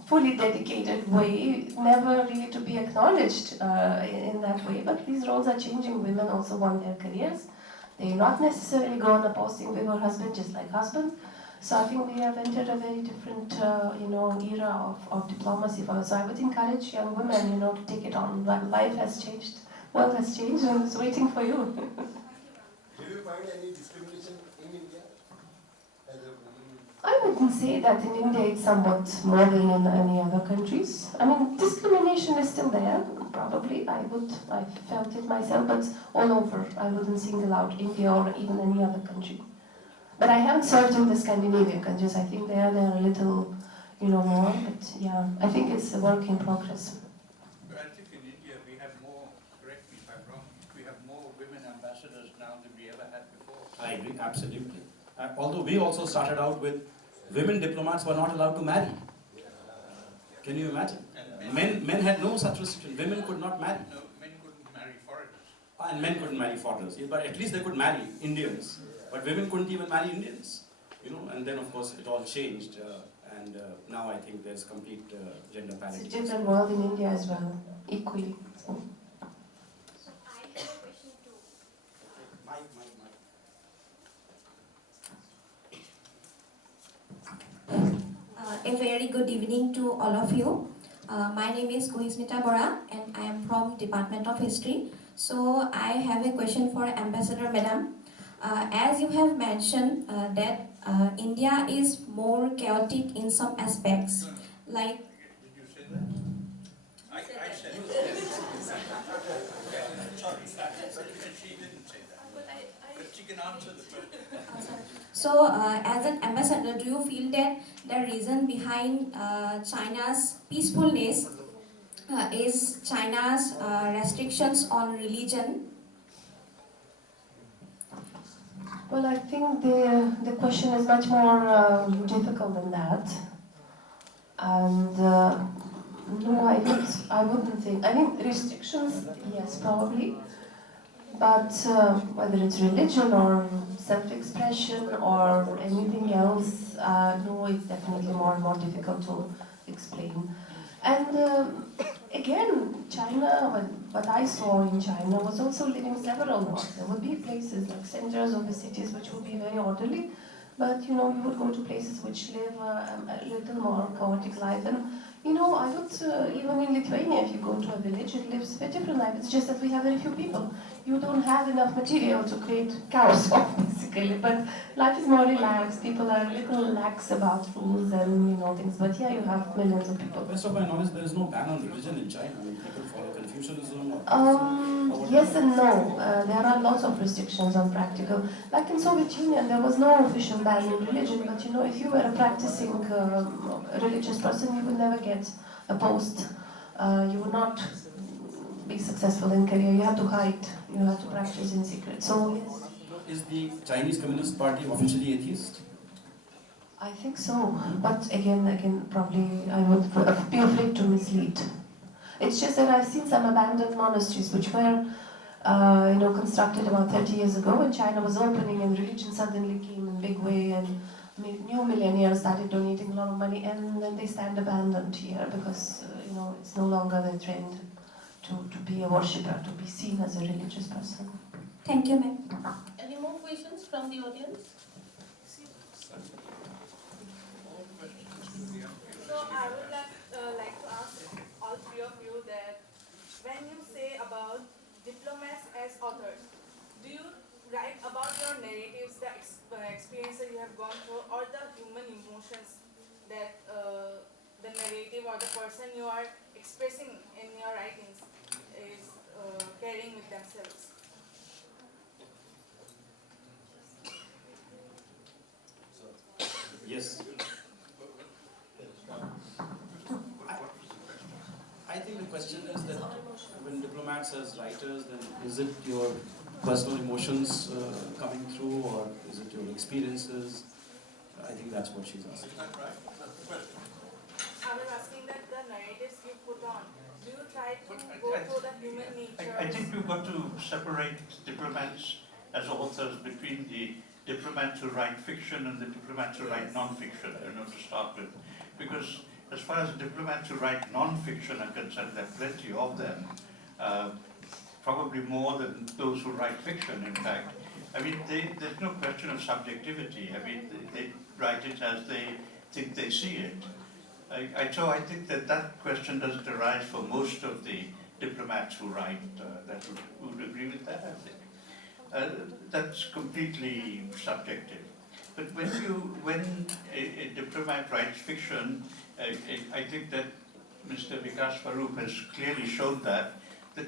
fully dedicated way, never really to be acknowledged in that way. But these roles are changing. Women also want their careers. They not necessarily go on a posting with her husband, just like husbands. So I think we have entered a very different, era of diplomacy for us. So I would encourage young women, to take it on. Life has changed, world has changed, and it's waiting for you. Do you find any discrimination in India as a woman? I wouldn't say that in India it's somewhat more than in any other countries. I mean, discrimination is still there, probably. I felt it myself, but all over. I wouldn't single out India or even any other country. But I haven't served in the Scandinavian countries. I think they're a little, more. But yeah, I think it's a work in progress. But I think in India we have more, correct me if I'm wrong, we have more women ambassadors now than we ever had before. I agree, absolutely. Although we also started out with women diplomats were not allowed to marry. Can you imagine? Men had no such restriction. Women could not marry. No, men couldn't marry foreigners. And men couldn't marry foreigners. But at least they could marry Indians. But women couldn't even marry Indians. And then of course it all changed. And now I think there's complete gender parity. It's a different world in India as well, equally. So. So I have a question too. A very good evening to all of you. My name is Kohishmita Bora and I am from Department of History. So I have a question for Ambassador Madam. As you have mentioned that India is more chaotic in some aspects, like... Did you say that? I said it. Sorry, she didn't say that. But she can answer the question. So, as an ambassador, do you feel that the reason behind China's peacefulness is China's restrictions on religion? Well, I think the question is much more difficult than that. And no, I wouldn't think. I mean, restrictions, yes, probably. But whether it's religion or self-expression or anything else, no, it's definitely more and more difficult to explain. And again, China, what I saw in China was also living several laws. There would be places like centers of the cities which would be very orderly, but you would go to places which live a little more chaotic life. And I would, even in Lithuania, if you go to a village, it lives a very different life. It's just that we have very few people. You don't have enough material to create chaos, basically. But life is more relaxed. People are a little lax about rules and things. But yeah, you have millions of people. Best of my knowledge, there is no ban on religion in China. I mean, people follow Confucianism or yes and no. There are lots of restrictions on practical. Like in Soviet Union, there was no official ban on religion. But if you were a practicing religious person, you would never get a post. You would not be successful in career. You have to hide. You have to practice in secret. So yes. Is the Chinese Communist Party officially atheist? I think so. But again, probably I would be afraid to mislead. It's just that I've seen some abandoned monasteries which were, constructed about 30 years ago when China was opening and religion suddenly came in a big way and new millionaires started donating a lot of money and then they stand abandoned here because, it's no longer the trend to be a worshipper, to be seen as a religious person. Thank you, ma'am. Any more questions from the audience? So I would like to ask all three of you that when you say about diplomats as authors, do you write about your narratives, the experiences you have gone through, or the human emotions that the narrative or the person you are expressing in your writings is carrying with themselves? Yes. I think the question is that when diplomats as writers, then is it your personal emotions coming through, or is it your experiences? I think that's what she's asking. Is that right? That's the question. I was asking that the narratives you put on, do you try to But go through the human nature? I think you've got to separate diplomats as authors between the diplomats who write fiction and the diplomats who write non-fiction, to start with. Because as far as diplomats who write non-fiction are concerned, there are plenty of them, probably more than those who write fiction, in fact. I mean, there's no question of subjectivity. I mean, they write it as they think they see it. So I think that question doesn't arise for most of the diplomats who write. That would agree with that, I think. That's completely subjective. But when a diplomat writes fiction, I think that Mr. Vikas SWARUP has clearly shown that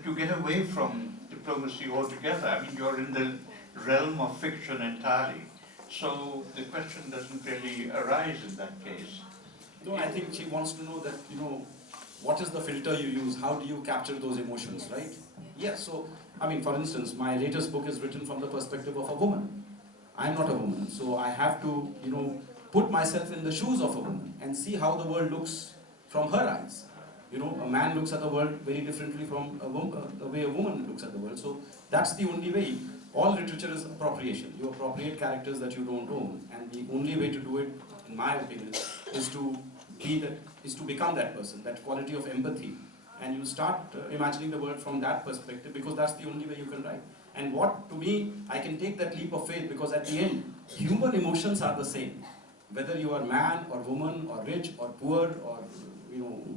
you get away from diplomacy altogether. I mean, you're in the realm of fiction entirely. So the question doesn't really arise in that case. No, I think she wants to know that, what is the filter you use? How do you capture those emotions, right? Yes, so, I mean, for instance, my latest book is written from the perspective of a woman. I'm not a woman, so I have to, put myself in the shoes of a woman and see how the world looks from her eyes. A man looks at the world very differently from the way a woman looks at the world. So that's the only way. All literature is appropriation. You appropriate characters that you don't own, and the only way to do it, in my opinion, is to become that person, that quality of empathy, and you start imagining the world from that perspective, because that's the only way you can write. And to me, I can take that leap of faith, because at the end, human emotions are the same. Whether you are man or woman or rich or poor or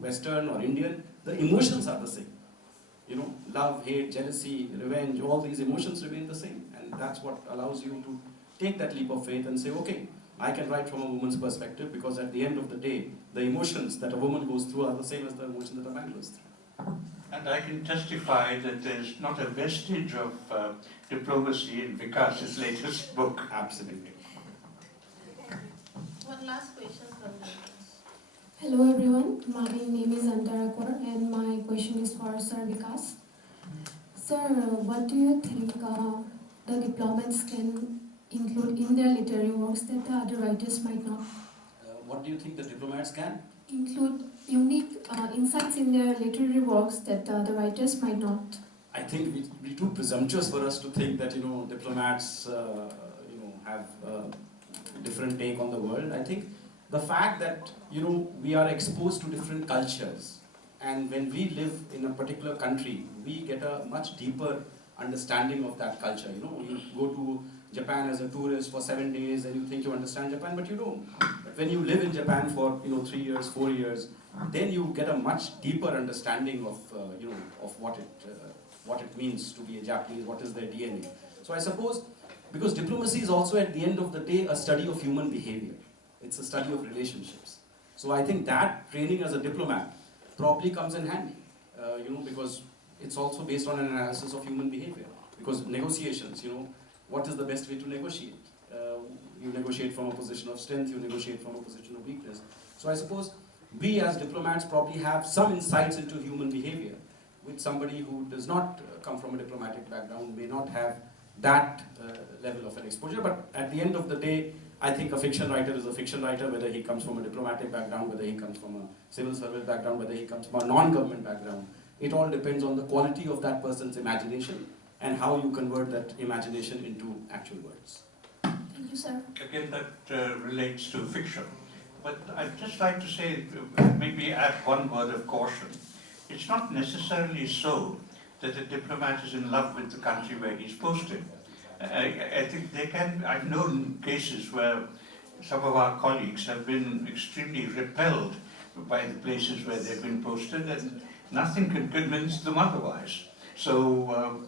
Western or Indian, the emotions are the same. Love, hate, jealousy, revenge, all these emotions remain the same. And that's what allows you to take that leap of faith and say, okay, I can write from a woman's perspective, because at the end of the day, the emotions that a woman goes through are the same as the emotions that a man goes through. And I can testify that there's not a vestige of diplomacy in Vikas's latest book. Absolutely. One last question from the audience. Hello everyone, my name is Antara Kaur and my question is for Sir Vikas. Sir, what do you think the diplomats can include in their literary works that the other writers might not? What do you think the diplomats can? Include unique insights in their literary works that the other writers might not. I think we're too presumptuous for us to think that diplomats have a different take on the world. I think the fact that we are exposed to different cultures, and when we live in a particular country, we get a much deeper understanding of that culture. You go to Japan as a tourist for 7 days and you think you understand Japan, but you don't. But when you live in Japan for 3 years, 4 years, then you get a much deeper understanding of of what it means to be a Japanese, what is their DNA. So I suppose, because diplomacy is also at the end of the day a study of human behavior. It's a study of relationships. So I think that training as a diplomat probably comes in handy, because it's also based on an analysis of human behavior. Because negotiations, what is the best way to negotiate? You negotiate from a position of strength, you negotiate from a position of weakness. So I suppose we as diplomats probably have some insights into human behavior, which somebody who does not come from a diplomatic background may not have that level of an exposure. But at the end of the day, I think a fiction writer is a fiction writer, whether he comes from a diplomatic background, whether he comes from a civil service background, whether he comes from a non-government background. It all depends on the quality of that person's imagination and how you convert that imagination into actual words. Thank you, sir. Again, that relates to fiction. But I'd just like to say, maybe add one word of caution. It's not necessarily so that a diplomat is in love with the country where he's posted. I think I've known cases where some of our colleagues have been extremely repelled by the places where they've been posted, and nothing can convince them otherwise. So,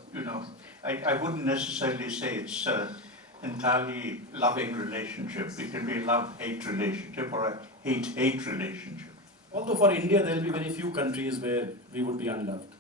I wouldn't necessarily say it's entirely loving relationship. It can be a love-hate relationship or a hate-hate relationship. Although for India, there will be very few countries where we would be unloved.